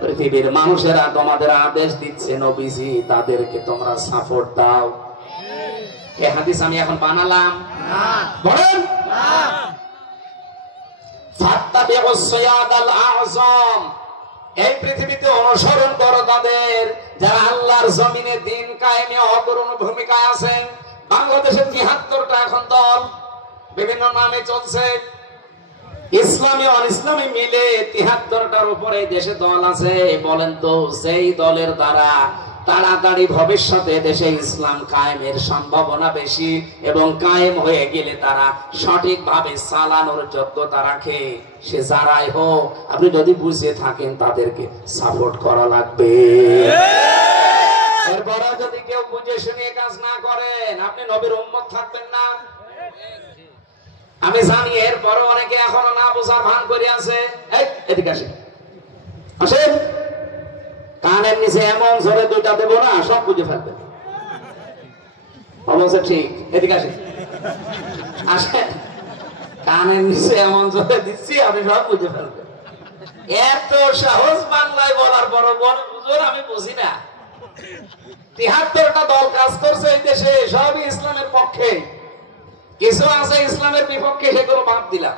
পৃথিবীর মানুষেরা তোমাদের আদেশ দিচ্ছে নবীজি তাদেরকে তোমরা সাপোর্ট দাও। এই হাদিস আমি এখন বানালাম না, বলেন না। ফাত্তাবিউস সিয়াদাল আযম, এই পৃথিবীতে অনুসরণ করো তাদের যারা আল্লাহর জমিনে দ্বীন কায়েমে অগ্রণী ভূমিকায় আছেন। বাংলাদেশের ৭৩টা এখন দল বিভিন্ন নামে চলছে, ইসলামী অন ইসলামী মিলে ৭৩টার উপরে দেশে দল আছে। বলেন তো সেই দলের দ্বারা তাড়াতাড়ি ভবিষ্যতে দেশে ইসলাম কায়েমের সম্ভাবনা বেশি, এবং কায়েম হয়ে গেলে তারা সঠিকভাবে চালানোর যোগ্যতা রাখে। সে যারাই হোক, আপনি যদি বুঝে থাকেন তাদেরকে সাপোর্ট করা লাগবে। এরপরে যদি কেউ বুঝে শুনে কাজ না করেন, আপনি নবীর উম্মত থাকবেন না। আমি জানি এরপরও অনেকে এখনো না বোঝার ভান করে আছে। এদিকে আসেন, আসেন, কানের নিচে এমন জোরে 2টা দেবো না, সব বুঝে ফেলবেন। অবশ্য ঠিক, এদিকে আসেন, আসেন, কানের নিচে এমন জোরে দিচ্ছি আপনি সব বুঝে ফেলবেন। এত সহজ বাংলায় বলার বড় বড় জোর আমি বুঝি না। ৭৩টা দল কাজ করছে এই দেশে, সবই ইসলামের পক্ষে, কিছু আছে ইসলামের বিপক্ষে, সেগুলো বাদ দিলাম।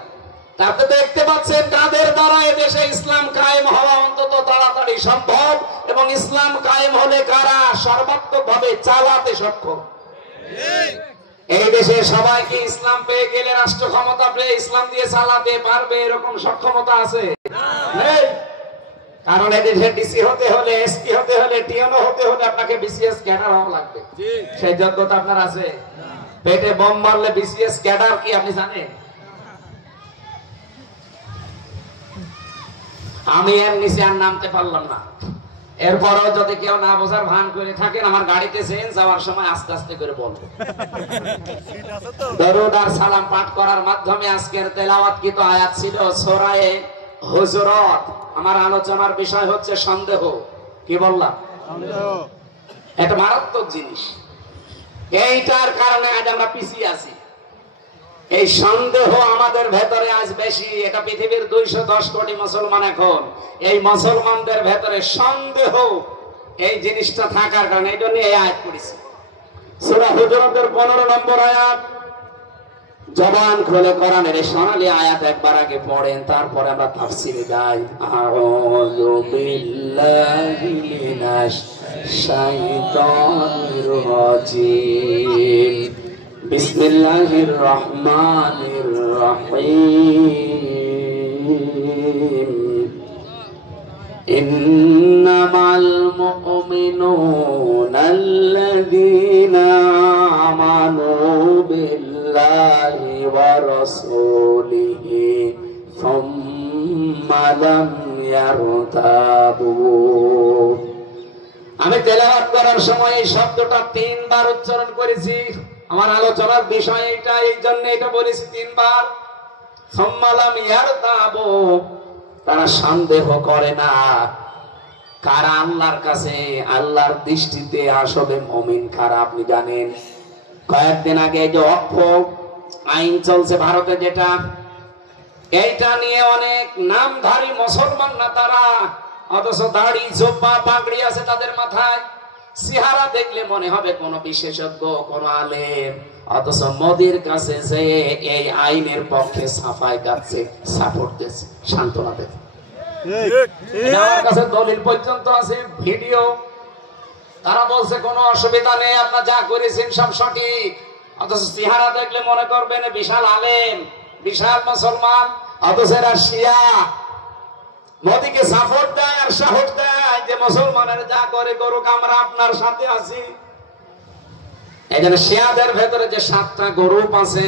তাতে দেখতে পাচ্ছেন তাদের দ্বারা এদেশে ইসলাম কায়েম হওয়া অন্তত তাড়াতাড়ি সম্ভব, এবং ইসলাম কায়েম হলে কারা সর্বাত্মক ভাবে চালাতে সক্ষম। এই দেশে সবাইকে ইসলাম পেয়ে গেলে, রাষ্ট্র ক্ষমতা পেয়ে ইসলাম দিয়ে চালাতে পারবে এরকম সক্ষমতা আছে? কারণ এই দেশে ডিসি হতে হলে, এসপি হতে হলে, টিএনও হতে হলে আপনাকে বিসিএস ক্যাডার হওয়া লাগবে। সেই যোগ্যতা আপনার আছে? পেটে বম মারলে বিসিএস ক্যাডার কি আপনি জানেন? আমি এর নিচে আর নামতে পারলাম না। এরপরও যদি কেউ না বোঝার ভান করে থাকেন, আমার গাড়িতে চেঞ্জ যাওয়ার সময় আস্তে আস্তে করে বলবো। দরুদ আর সালাম পাঠ করার মাধ্যমে আজকের তেলাওয়াতকৃত আয়াত ছিল সূরা হুজুরাত। আমার আলোচনার বিষয় হচ্ছে সন্দেহ। কি বললাম? সন্দেহ একটা মারাত্মক জিনিস। এইটার কারণে আজ আমরা পিছিয়ে আছি। এই সন্দেহ আমাদের ভেতরে আজ বেশি। এটা পৃথিবীর 210 কোটি মুসলমান এখন, এই মুসলমানদের ভেতরে সন্দেহ এই জিনিসটা থাকার কারণে এটা নিয়ে এই আয়াত পড়েছি। সূরা হুজুরাতের 15 নম্বর আয়াত। জবান খুলে কোরআনের এই সোনালী আয়াত একবার আগে পড়েন, তারপরে আমরা তাফসিরে যাই। আউযু বিল্লাহি মিনাশ শাইতানির রাজিম। বিসমিল্লাহির রহমানির রহিম। ইন্নামাল মুমিনুনা আল্লাযীনা আমানু বিল্লাহি ওয়া রাসূলিহি সুম্মা লাম ইয়ারতাবু। আমি তেলাওয়াত করার সময় এই শব্দটা 3 বার উচ্চারণ করেছি। আমার আলোচনার বিষয় এটা, এই জন্য এটা বলেছি 3 বার। সুম্মা লাম ইয়ারতাবু, তারা সন্দেহ করে না কারা আল্লাহর কাছে আল্লাহর দৃষ্টিতে আসলে মুমিন কারা আপনি জানেন। কয়েকদিন আগে যে অক্ষ আইন চলছে ভারতে, যেটা এইটা নিয়ে অনেক নামধারী মুসলমান না তারা, অথচ দাড়ি জোব্বা পাগড়ি আছে তাদের মাথায়, চেহারা দেখলে মনে হবে কোন বিশেষজ্ঞ কোন আলেম, অথচ মোদির কাছে যে এই আইনের পক্ষে সাফাই গাচ্ছে, সাপোর্ট দিচ্ছে, সান্ত্বনা দিচ্ছে। আমার কাছে দলিল পর্যন্ত আছে, ভিডিও। তারা বলছে কোনো অসুবিধা নেই, আপনার যা করেছেন সব সঠিক, অথচ চেহারা দেখলে মনে করবেন বিশাল আলেম, বিশাল মুসলমান, অথচ এরা শিয়া। মোদিকে সাপোর্ট দেয় আর সাহস দেয় যে মুসলমানের যা করে করুক, আমরা আপনার সাথে আছি। এই জন্য শিয়াদের ভেতরে যে 7টা গ্রুপ আছে,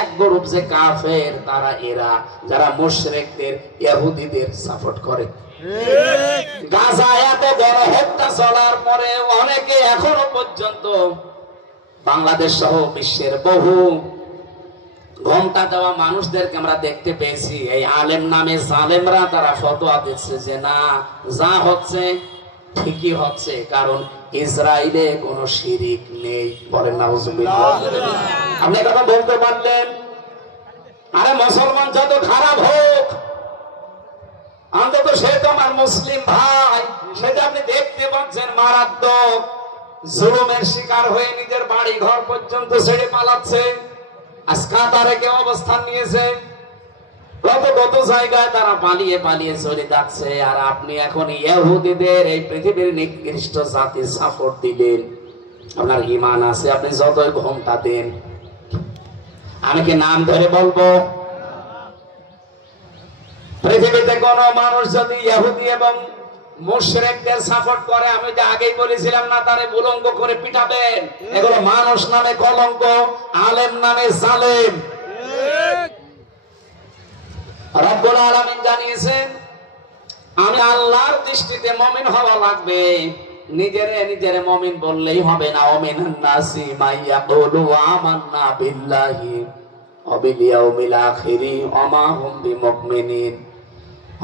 এক গ্রুপ যে কাফের, তারা এরা যারা মুশরিকদের ইহুদিদের সাপোর্ট করে। গাজা এত বড় হত্যা চলার পরে অনেকে এখনো পর্যন্ত বাংলাদেশ সহ বিশ্বের বহু ঘোমটা দেওয়া মানুষদেরকে আমরা দেখতে পেয়েছি, এই আলেম নামে জালেমরা তারা ফতোয়া দিচ্ছে যে না, যা হচ্ছে ঠিকই হচ্ছে, কারণ ইসরায়েলে কোনো শিরিক নেই। বলেন নাউজুবিল্লাহ। আপনি কথা বলতে পারলেন? আরে মুসলমান যত খারাপ হোক, অন্তত সে তো আমার মুসলিম ভাই, সেটা আপনি দেখতে পাচ্ছেন মারাত্মক জুলুমের শিকার হয়ে নিজের বাড়ি ঘর পর্যন্ত ছেড়ে পালাচ্ছে। আজ কাতারে কেউ অবস্থান নিয়েছে, কত জায়গায় তারা পালিয়ে পালিয়ে চলে যাচ্ছে, আর আপনি এখন ইহুদিদের, এই পৃথিবীর নিকৃষ্ট জাতির সাপোর্ট দিলেন। আপনার ঈমান আছে, আপনি যতই ঘোমটা দেন। আমি কি নাম ধরে বলবো? পৃথিবীতে কোন মানুষ যদি ইহুদি এবং মুশরিকদের সাপোর্ট করে, আমি যে আগেই বলেছিলাম না, তারে উলঙ্গ করে পিটাবেন। এগুলো মানুষ নামে কলঙ্ক, আলেম নামে জালেম। রব্বুল আলামিন জানিয়েছেন, আমি আল্লাহর দৃষ্টিতে মুমিন হওয়া লাগবে। নিজেরে মুমিন বললেই হবে না। ওমিনান নাসি মাইয়াকুলু আমান্না বিল্লাহি ওয়া বিল ইয়াউমিল আখিরি ওয়া মা হুম বিমুমিনিন।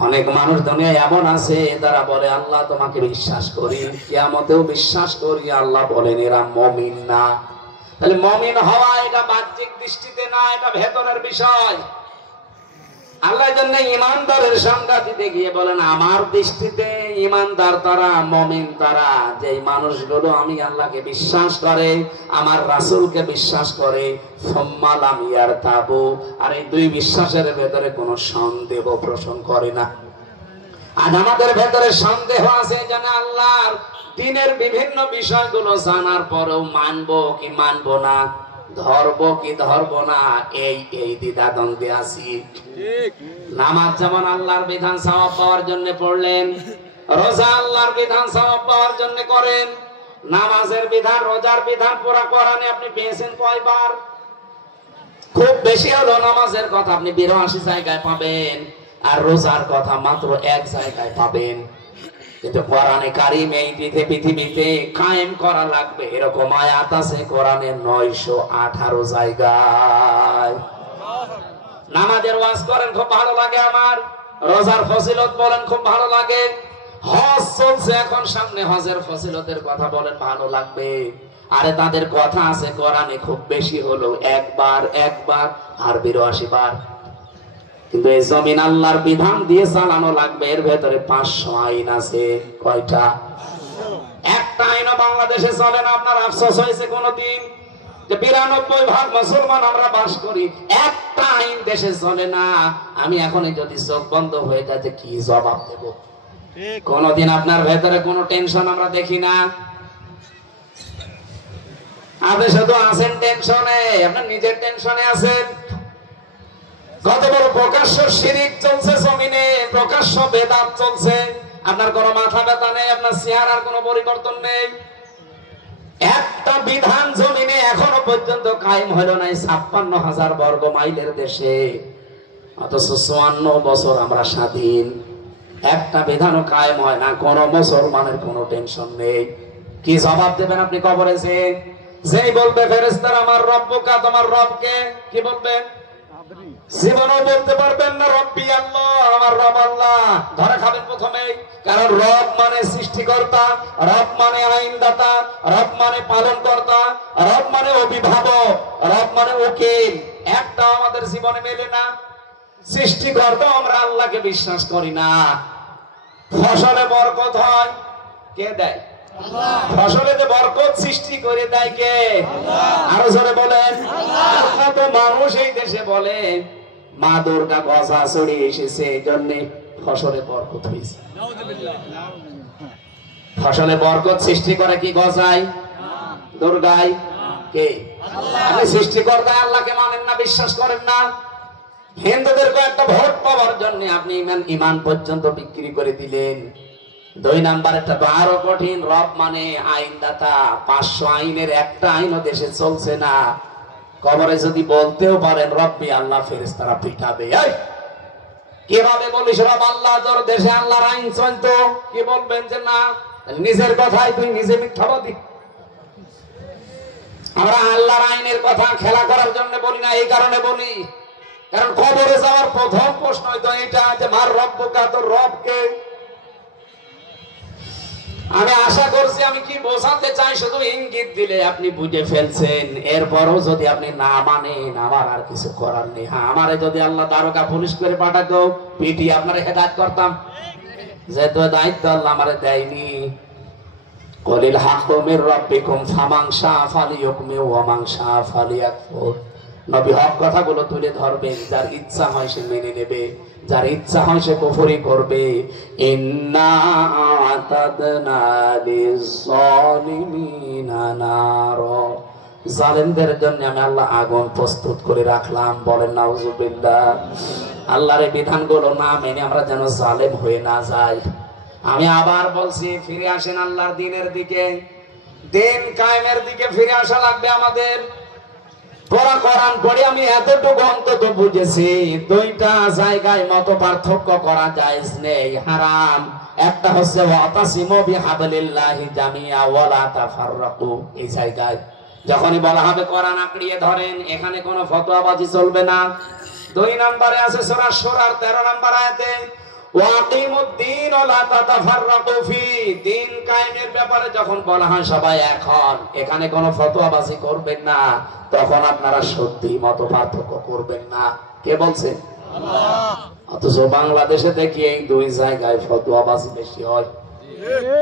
অনেক মানুষ দুনিয়ায় এমন আছে, তারা বলে আল্লাহ তোমাকে বিশ্বাস করি, কিয়ামতেও বিশ্বাস করি, আল্লাহ বলেন এরা মুমিন না। তাহলে মুমিন হওয়া এটা বাহ্যিক দৃষ্টিতে না, এটা ভেতরের বিষয়। আল্লাহর জন্য ঈমানদারের সংজ্ঞা দিতে গিয়ে বলেন, আমার দৃষ্টিতে ঈমানদার তারা, মুমিন তারা, যে মানুষগুলো আমি আল্লাহকে বিশ্বাস করে, আমার রাসূলকে বিশ্বাস করে, সুম্মা লাম ইয়ারতাবু, আর এই দুই বিশ্বাসের ভেতরে কোনো সন্দেহ পোষণ করে না। আজ আমাদের ভেতরে সন্দেহ আছে, যেন আল্লাহর দ্বীনের বিভিন্ন বিষয়গুলো জানার পরেও মানবো কি মানবো না, ধরবো কি ধরবো না, এই দ্বিধাদ্বন্দ্বে আছি। নামাজ যেমন আল্লাহর বিধান সওয়াব পাওয়ার জন্য পড়লেন, রোজা আল্লাহর বিধান সওয়াব পাওয়ার জন্য করেন। নামাজের বিধান, রোজার বিধান পুরা কোরআনে আপনি পেয়েছেন কয়বার? খুব বেশি হলো নামাজের কথা আপনি 82 জায়গায় পাবেন, আর রোজার কথা মাত্র 1 জায়গায় পাবেন। কিন্তু কোরআনে কারীম এই পৃথিবীতে কায়েম করা লাগবে এরকম আয়াত আছে কোরআনের 918 জায়গায়। নামাজের ওয়াজ করেন, খুব ভালো লাগে আমার। রোজার ফজিলত বলেন, খুব ভালো লাগে। হজ চলছে এখন সামনে, হজের ফজিলতের কথা বলেন, ভালো লাগবে। আরে তাদের কথা আছে কোরআনে খুব বেশি হলো একবার আর 82 বার। কিন্তু এই জমিন আল্লাহর বিধান দিয়ে চালানো লাগবে, এর ভেতরে 500 আইন আছে। কয়টা? একটা আইনও বাংলাদেশে চলে না। আপনার আফসোস হয়েছে কোনদিন যে 92% মুসলমান আমরা বাস করি, একটা আইন দেশে চলে না? আমি এখনই যদি চোখ বন্ধ হয়ে যায় যে কি জবাব দেব? কোনদিন আপনার ভেতরে কোনো টেনশন আমরা দেখি না। আপনি শুধু আছেন টেনশনে, আপনার নিজের টেনশনে আছেন। কত বড় প্রকাশ্য শিরিক চলছে জমিনে, প্রকাশ্য বেদাত চলছে। আপনার কোনো মাথা ব্যথা নেই, আপনার চেহারার কোনো পরিবর্তন নেই। একটা বিধান জমিনে এখনো পর্যন্ত কায়েম হলো না 56,000 বর্গ মাইলের দেশে, অথচ 54 বছর আমরা স্বাধীন। একটা বিধানও কায়েম হয় না, কোন মুসলমানের কোনো টেনশন নেই। কি জবাব দেবেন আপনি কবরে? যেই বলবে ফেরেশতারা আমার রব্বুকা, তোমার রবকে, কি বলবেন? জীবনও বলতে পারবেন না রব্বি আল্লাহ, আমার রব আল্লাহ। ধরে খাবেন প্রথমে, কারণ রব মানে সৃষ্টিকর্তা, রব মানে আইনদাতা, রব মানে পালনকর্তা, রব মানে অভিভাবক, রব মানে উকিল। একটা আমাদের জীবনে মেলে না। সৃষ্টিকর্তা আমরা আল্লাহকে বিশ্বাস করি না। ফসলে বরকত হয় কে দেয়? ফসলে যে বরকত সৃষ্টি করে দেয় কে? আরো জোরে বলেন। তো মানুষ এই দেশে বলে মা দুর্গা গজা চড়ে এসেছে, এই জন্য ফসলে বরকত হয়েছে। ফসলে বরকত সৃষ্টি করে কি গজায়? দুর্গায় কে? আপনি সৃষ্টিকর্তা আল্লাহকে মানেন না, বিশ্বাস করেন না। হিন্দুদের কয়েকটা ভোট পাওয়ার জন্য আপনি ইমান পর্যন্ত বিক্রি করে দিলেন। 2 নাম্বার একটা আরো কঠিন, রব মানে আইনদাতা। 500 আইনের একটা আইনও দেশে চলছে না। কবরে যদি বলতেও পারেন রব্বি আল্লাহ, ফেরেশতারা পিটাবে। কিভাবে বলিস রব আল্লাহ, তোর দেশে আল্লাহর আইন চলতো? কি বলবেন যে না, নিজের কথাই তুই নিজে মিথ্যাবাদী। আমরা আল্লাহর আইনের কথা খেলা করার জন্য বলি না, এই কারণে বলি, কারণ কবরে যাওয়ার প্রথম প্রশ্ন হয়তো এটা যে মার রব্বুকা, তোর রবকে। আমি আশা করছি আমি কি বোঝাতে চাই শুধু ইঙ্গিত দিলে আপনি বুঝে ফেলছেন। এরপরও যদি আপনি না মানেন, আমার আর কিছু করার নেই। হ্যাঁ, আমারে যদি আল্লাহ দারোগা পুলিশ করে পাঠাতো, পিটি আপনারা হেদায়েত করতাম। যেহেতু দায়িত্ব আল্লাহ আমারে দেয়নি। কলিল হাক্কু মির রাব্বিকুম ফামান শাআ ফালিয়ুমিন ওয়া মান শাআ ফালিয়াকফুর। নবী হক কথাগুলো তুলে ধরবেন, যার ইচ্ছা হয় সে মেনে নেবে, যার ইচ্ছা হয় সে কুফরি করবে। ইন্না আতাদনা লিয-যালিমিনা নার, জালেমদের জন্য আমি আল্লাহ আগুন প্রস্তুত করে রাখলাম। বলেন নাউজুবিল্লাহ। আল্লাহর বিধানগুলো না মেনে আমরা যেন জালেম হয়ে না যাই। আমি আবার বলছি, ফিরে আসেন আল্লাহর দ্বীনের দিকে, দিন কায়েমের দিকে ফিরে আসা লাগবে আমাদের। পড়া কোরআন পড়ে আমি এতটুকু অন্তত বুঝেছি, 2টা জায়গায় মত পার্থক্য করা জায়েজ নেই, হারাম। একটা হচ্ছে ওয়াতাসিমু বিহাবলিল্লাহি জামিআ ওয়ালা তাফাররাকু। এই জায়গায় যখনই বলা হবে কোরআন আঁকড়িয়ে ধরেন, এখানে কোনো ফতোয়াবাজি চলবে না। 2 নম্বরে আছে সূরা শুরার 13 নম্বর আয়াতে ওয়াকিমুদ্দিন ওয়ালা তাতাফাররাকু ফি। দিন কায়েমের ব্যাপারে যখন বলা হয় সবাই এখন, এখানে কোনো ফতোয়াবাজি করবেন না, তখন আপনারা সত্যি মত পার্থক্য করবেন না। কে বলছে? আল্লাহ। অথচ বাংলাদেশে দেখি এই 2 জায়গায় ফতোয়াবাজি বেশি হয়।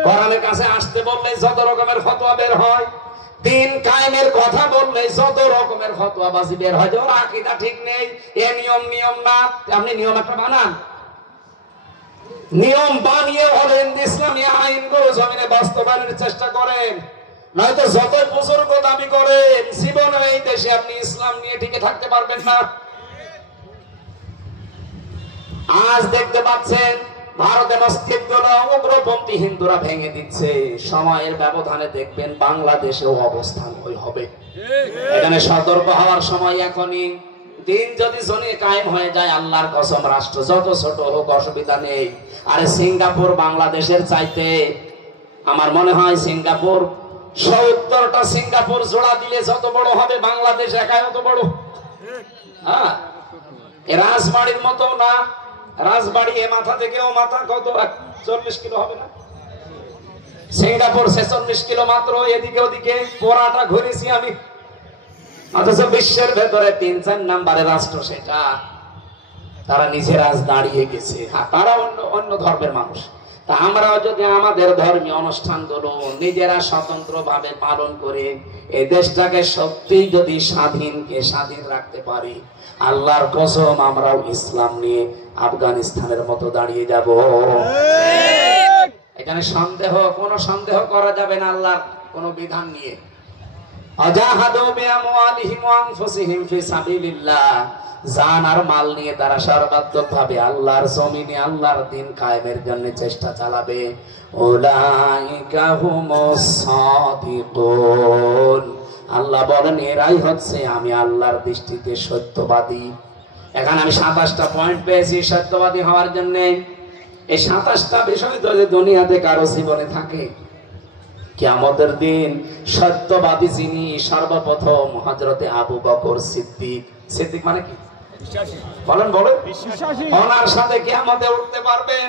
কোরআনের কাছে আসতে বললে যত রকমের ফতোয়া বের হয়, দিন কায়েমের কথা বললে যত রকমের ফতোয়াবাজি বের হয়। যে ওর আকীদা ঠিক নেই, এ নিয়ম না। আপনি নিয়ম একটা বানান, নিয়ম বানিয়ে হলেন ইসলামী আইনগুলো জমিনে বাস্তবায়নের চেষ্টা করেন। নয়তো যত বুজুর্গ দাবি করেন, জীবনে এই দেশে আপনি ইসলাম নিয়ে টিকে থাকতে পারবেন না। আজ দেখতে পাচ্ছেন ভারতে মসজিদগুলো উগ্রপন্থী হিন্দুরা ভেঙে দিচ্ছে। সময়ের ব্যবধানে দেখবেন বাংলাদেশেও অবস্থান ওই হবে। এখানে সতর্ক হওয়ার সময় এখনই। দিন যদি জনে কায়েম হয়ে যায়, আল্লাহর কসম রাষ্ট্র যত ছোট হোক অসুবিধা নেই। আরে সিঙ্গাপুর বাংলাদেশের চাইতে আমার মনে হয় সিঙ্গাপুর 70টা সিঙ্গাপুর জোড়া দিলে যত বড় হবে, বাংলাদেশ একাই অত বড়। হ্যাঁ, রাজবাড়ির মতো না। রাজবাড়ি এ মাথা থেকে ও মাথা কত 40 কিলো হবে না? সিঙ্গাপুর 46 কিলো মাত্র। এদিকে ওদিকে পোড়াটা ঘুরেছি আমি। অথচ বিশ্বের ভেতরে 3-4 নম্বরে রাষ্ট্র সেটা। তারা নিজেরা দাঁড়িয়ে গেছে। তারা অন্য ধর্মের মানুষ। তা আমরাও যদি আমাদের ধর্মীয় অনুষ্ঠানগুলো নিজেরা স্বতন্ত্র ভাবে পালন করে এই দেশটাকে সত্যি যদি স্বাধীন রাখতে পারি, আল্লাহর কসম আমরাও ইসলাম নিয়ে আফগানিস্তানের মতো দাঁড়িয়ে যাব। এখানে কোনো সন্দেহ করা যাবে না আল্লাহর কোন বিধান নিয়ে। আজাহাদু বিআমওয়ালিহিম ওয়া আনফুসিহিম ফি সাবিলিল্লাহ। জান আর মাল নিয়ে তারা সর্বাত্মকভাবে আল্লাহর জমিনে আল্লাহর দ্বীন কায়েমের জন্য চেষ্টা চালাবে। উলাইকা হুমুস সাদিকুন। আল্লাহ বলেন এরাই হচ্ছে আমি আল্লাহর দৃষ্টিতে সত্যবাদী। এখানে আমি 27টা পয়েন্ট পেয়েছি সত্যবাদী হওয়ার জন্য। এই 27টা বিষয় যদি দুনিয়াতে কারো জীবনে থাকে, কিয়ামতের দিন সত্যবাদী যিনি সর্বপ্রথম হযরতে আবু বকর সিদ্দিক। সিদ্দিক মানে কি? বলেন বলেন, ওনার সাথে কিয়ামতে উঠতে পারবেন।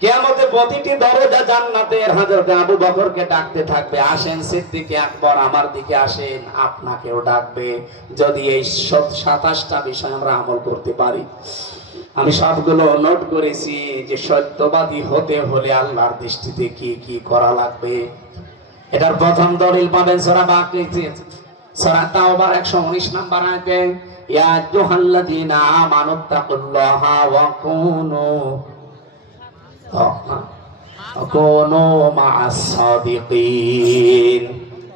কিয়ামতে প্রতিটি দরজা জান্নাতের হযরত আবু বকরকে ডাকতে থাকবে, আসেন সিদ্দিক আকবর আমার দিকে আসেন, আপনাকেও ডাকবে। যদি এই 27টা বিষয় আমরা আমল করতে পারি, আমি সবগুলো নোট করেছি যে সত্যবাদী হতে হলে আল্লাহর দৃষ্টিতে কি কি করা লাগবে। এটার প্রথম দলিল পাবেন সূরা বাকরাতে, সূরা তাওবার 119 নম্বর আয়াতে, ইয়া আইয়ুহাল্লাযীনা আমানুত্তাকুল্লাহা ওয়া কুনু মা'আস সাদিকিন।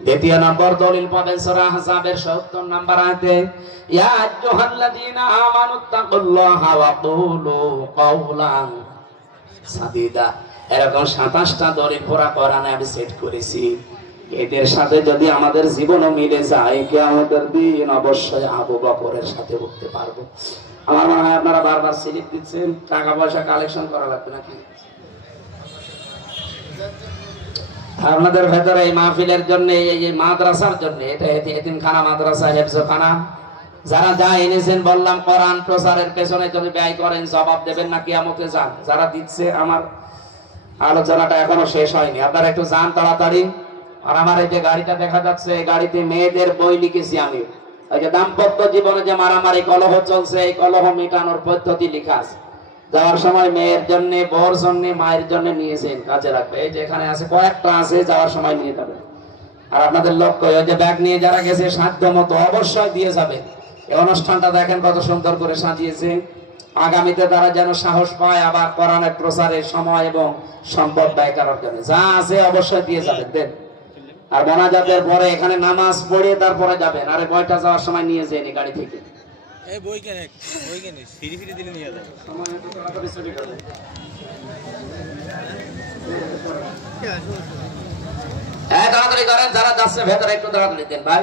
দ্বিতীয় নম্বর দলিল পাবেন সূরা আহজাবের 70 নম্বর আয়াতে, ইয়া আইয়ুহাল্লাযীনা আমানুত্তাকুল্লাহা ওয়া কুলু কাওলান সাদীদা। এরকম 27টা দলিল পুরা কোরআনে আমি সেট করেছি। এদের সাথে যদি আমাদের জীবনও মিলে যায়, কিয়ামতের দিন অবশ্যই আবু বকরের সাথে উঠতে পারবো। আমার মনে হয় আপনারা বারবার স্লিপ দিচ্ছেন, টাকা পয়সা কালেকশন করা লাগবে নাকি? আপনাদের ভেতরে এই মাহফিলের জন্য, এই মাদ্রাসার জন্য, এটা এতিমখানা মাদ্রাসা, হেফজখানা, যারা যা এনেছেন বললাম কোরআন প্রচারের পেছনে যদি ব্যয় করেন জবাব দেবেন না কিয়ামতে যান। যারা দিচ্ছে, আমার আলোচনাটা এখনো শেষ হয়নি, আপনারা একটু যান তাড়াতাড়ি। আর আমার এই যে গাড়িটা দেখা যাচ্ছে, এই গাড়িতে মেয়েদের বই লিখেছি আমি। ওই যে দাম্পত্য জীবনে যে মারামারি কলহ চলছে, এই কলহ মেটানোর পদ্ধতি লেখা আছে। যাওয়ার সময় মেয়ের জন্য, বউর জন্য, মায়ের জন্য নিয়েছেন, কাজে রাখবে। এই যে এখানে আছে, কয়েকটা আছে, যাওয়ার সময় নিয়ে যাবেন। আর আপনাদের লক্ষ্য, ওই যে ব্যাগ নিয়ে যারা গেছে সাধ্য মতো অবশ্যই দিয়ে যাবেন। এই অনুষ্ঠানটা দেখেন কত সুন্দর করে সাজিয়েছে। আগামীতে তারা যেন সাহস পায় আবার কোরআনের প্রচারের সময় এবং সম্পদ ব্যয় করার জন্য। যা আছে অবশ্যই দিয়ে যাবেন, দেন। আর মোনাজাতের পরে এখানে নামাজ পড়ে তারপরে যাবেন। আরে বইটা যাওয়ার সময় নিয়ে যায়নি গাড়ি থেকে। এই বই কেনে ফিরি ফিরি দিলে নিয়ে যাবে, সময় একটু তাড়াতাড়ি চলে যাবে। হ্যাঁ, তাড়াতাড়ি করেন, যারা যাচ্ছে ভেতরে একটু তাড়াতাড়ি দেন ভাই।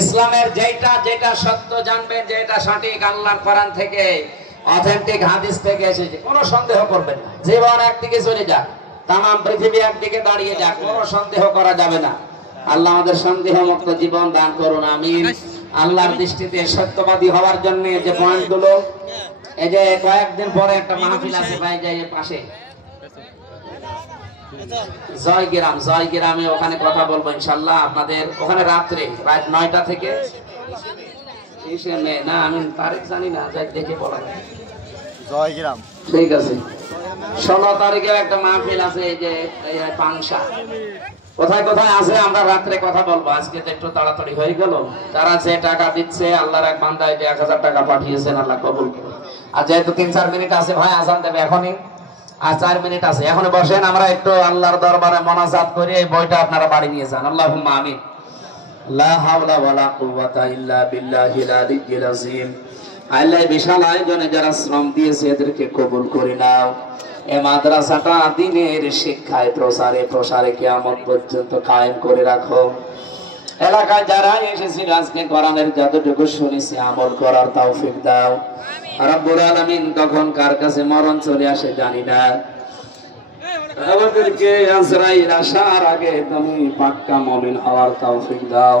ইসলামের যেটা যেটা সত্য জানবেন, যেটা সঠিক আল্লাহর কোরআন থেকে, অথেন্টিক হাদিস থেকে এসেছে, কোনো সন্দেহ করবেন না। জীবন একদিকে চলে যাক, তাম পৃথিবী একদিকে দাঁড়িয়ে যাক, কোনো সন্দেহ করা যাবে না। আল্লাহ আমাদের সন্দেহ মুক্ত জীবন দান করুন, আমিন। আল্লাহর দৃষ্টিতে সত্যবাদী হওয়ার জন্য যে পয়েন্টগুলো, এই যে কয়েকদিন পরে একটা মাহফিল আছে ভাই, যাই পাশে জয়গ্রামে, ওখানে কথা বলবো ইনশাআল্লাহ আপনাদের ওখানে। রাত 9টা থেকে না, আমি তারিখ জানি না, যাই দেখে বলা যায়। জয়গ্রাম, ঠিক আছে। 16 তারিখে একটা মাহফিল আছে, এই যে পাংশা। কোথায় কোথায় আছে আমরা রাত্রে কথা বলবো। আজকে তো একটু তাড়াতাড়ি হয়ে গেল। তারা যে টাকা দিচ্ছে, আল্লাহর এক বান্দা 1000 টাকা পাঠিয়েছেন, আল্লাহ কবুল করুন। আর যেহেতু 3-4 মিনিট আছে ভাই, আজান দেবে এখনই, আর 4 মিনিট আছে। এখন বসেন, আমরা একটু আল্লাহর দরবারে মোনাজাত করে এই বইটা আপনারা বাড়ি নিয়ে যান। আল্লাহুম্মা আমিন। লা হাওলা ওয়ালা কুওয়াতা ইল্লা বিল্লাহিল আলিয়্যিল আযীম। আল্লাহ বিশাল আয়োজনে যারা শ্রম দিয়েছে, এদেরকে কবুল করে নাও। এই মাদ্রাসাটা দ্বীনের শিক্ষায় প্রসারে কিয়ামত পর্যন্ত কায়েম করে রাখো। এলাকায় যারা এসেছিল আজকে কোরআনের যতটুকু শুনেছি আমল করার তৌফিক দাও। রব্বুল আলামিন কখন কার কাছে মরণ চলে আসে জানি না, আমাদেরকে আজরাইল আসার আগে তুমি পাক্কা মুমিন হওয়ার তৌফিক দাও।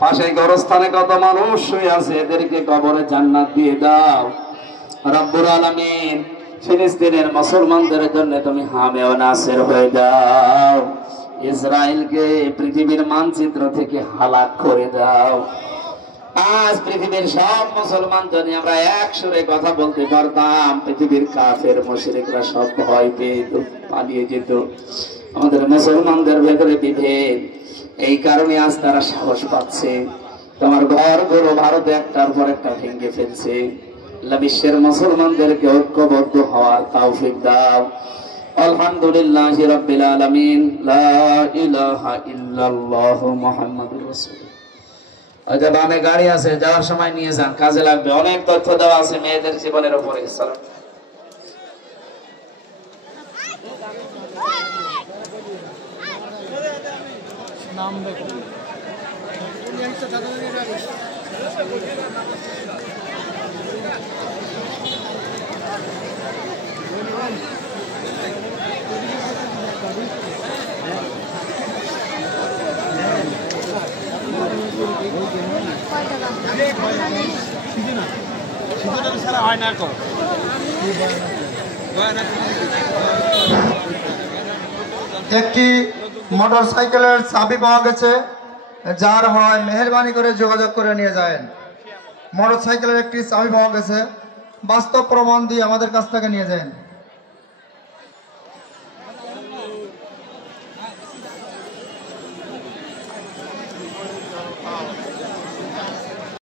পাশে গোরস্থানে কত মানুষ শুয়ে আছে, এদেরকে কবরে জান্নাত দিয়ে দাও। রব্বুল আলামিন ফিলিস্তিনের মুসলমানদের জন্য তুমি হামে ও নাসির হয়ে দাও। ইসরায়েলকে পৃথিবীর মানচিত্র থেকে হালাক করে দাও। আজ পৃথিবীর সব মুসলমান যদি আমরা এক সুরে কথা বলতে পারতাম, পৃথিবীর কাফের মুশরিকরা সব ভয় পেয়ে পালিয়ে যেত। আমাদের মুসলমানদের ভেতরে বিভেদ, এই কারণে আজ তারা সাহস পাচ্ছে। তোমার ঘর গরু ভারতে একটার পর একটা ভেঙে ফেলছে। বিশ্বের মুসলমানদেরকে ঐক্যবদ্ধ হওয়ার তৌফিক দাও। আলহামদুলিল্লাহি রাব্বিল আলামিন। লা ইলাহা ইল্লাল্লাহু মুহাম্মাদুর রাসূলুল্লাহ। আচ্ছা, বামে গাড়ি আছে, যাওয়ার সময় নিয়ে যান, কাজে লাগবে। অনেক তথ্য দেওয়া আছে মেয়েদের জীবনের উপরে। নাম দেখুন। একটি মোটরসাইকেলের চাবি পাওয়া গেছে, যার হয় মেহেরবানি করে যোগাযোগ করে নিয়ে যায়। মোটরসাইকেলের একটি চাবি পাওয়া গেছে, বাস্তব প্রমাণ দিয়ে আমাদের কাছ থেকে নিয়ে যায়।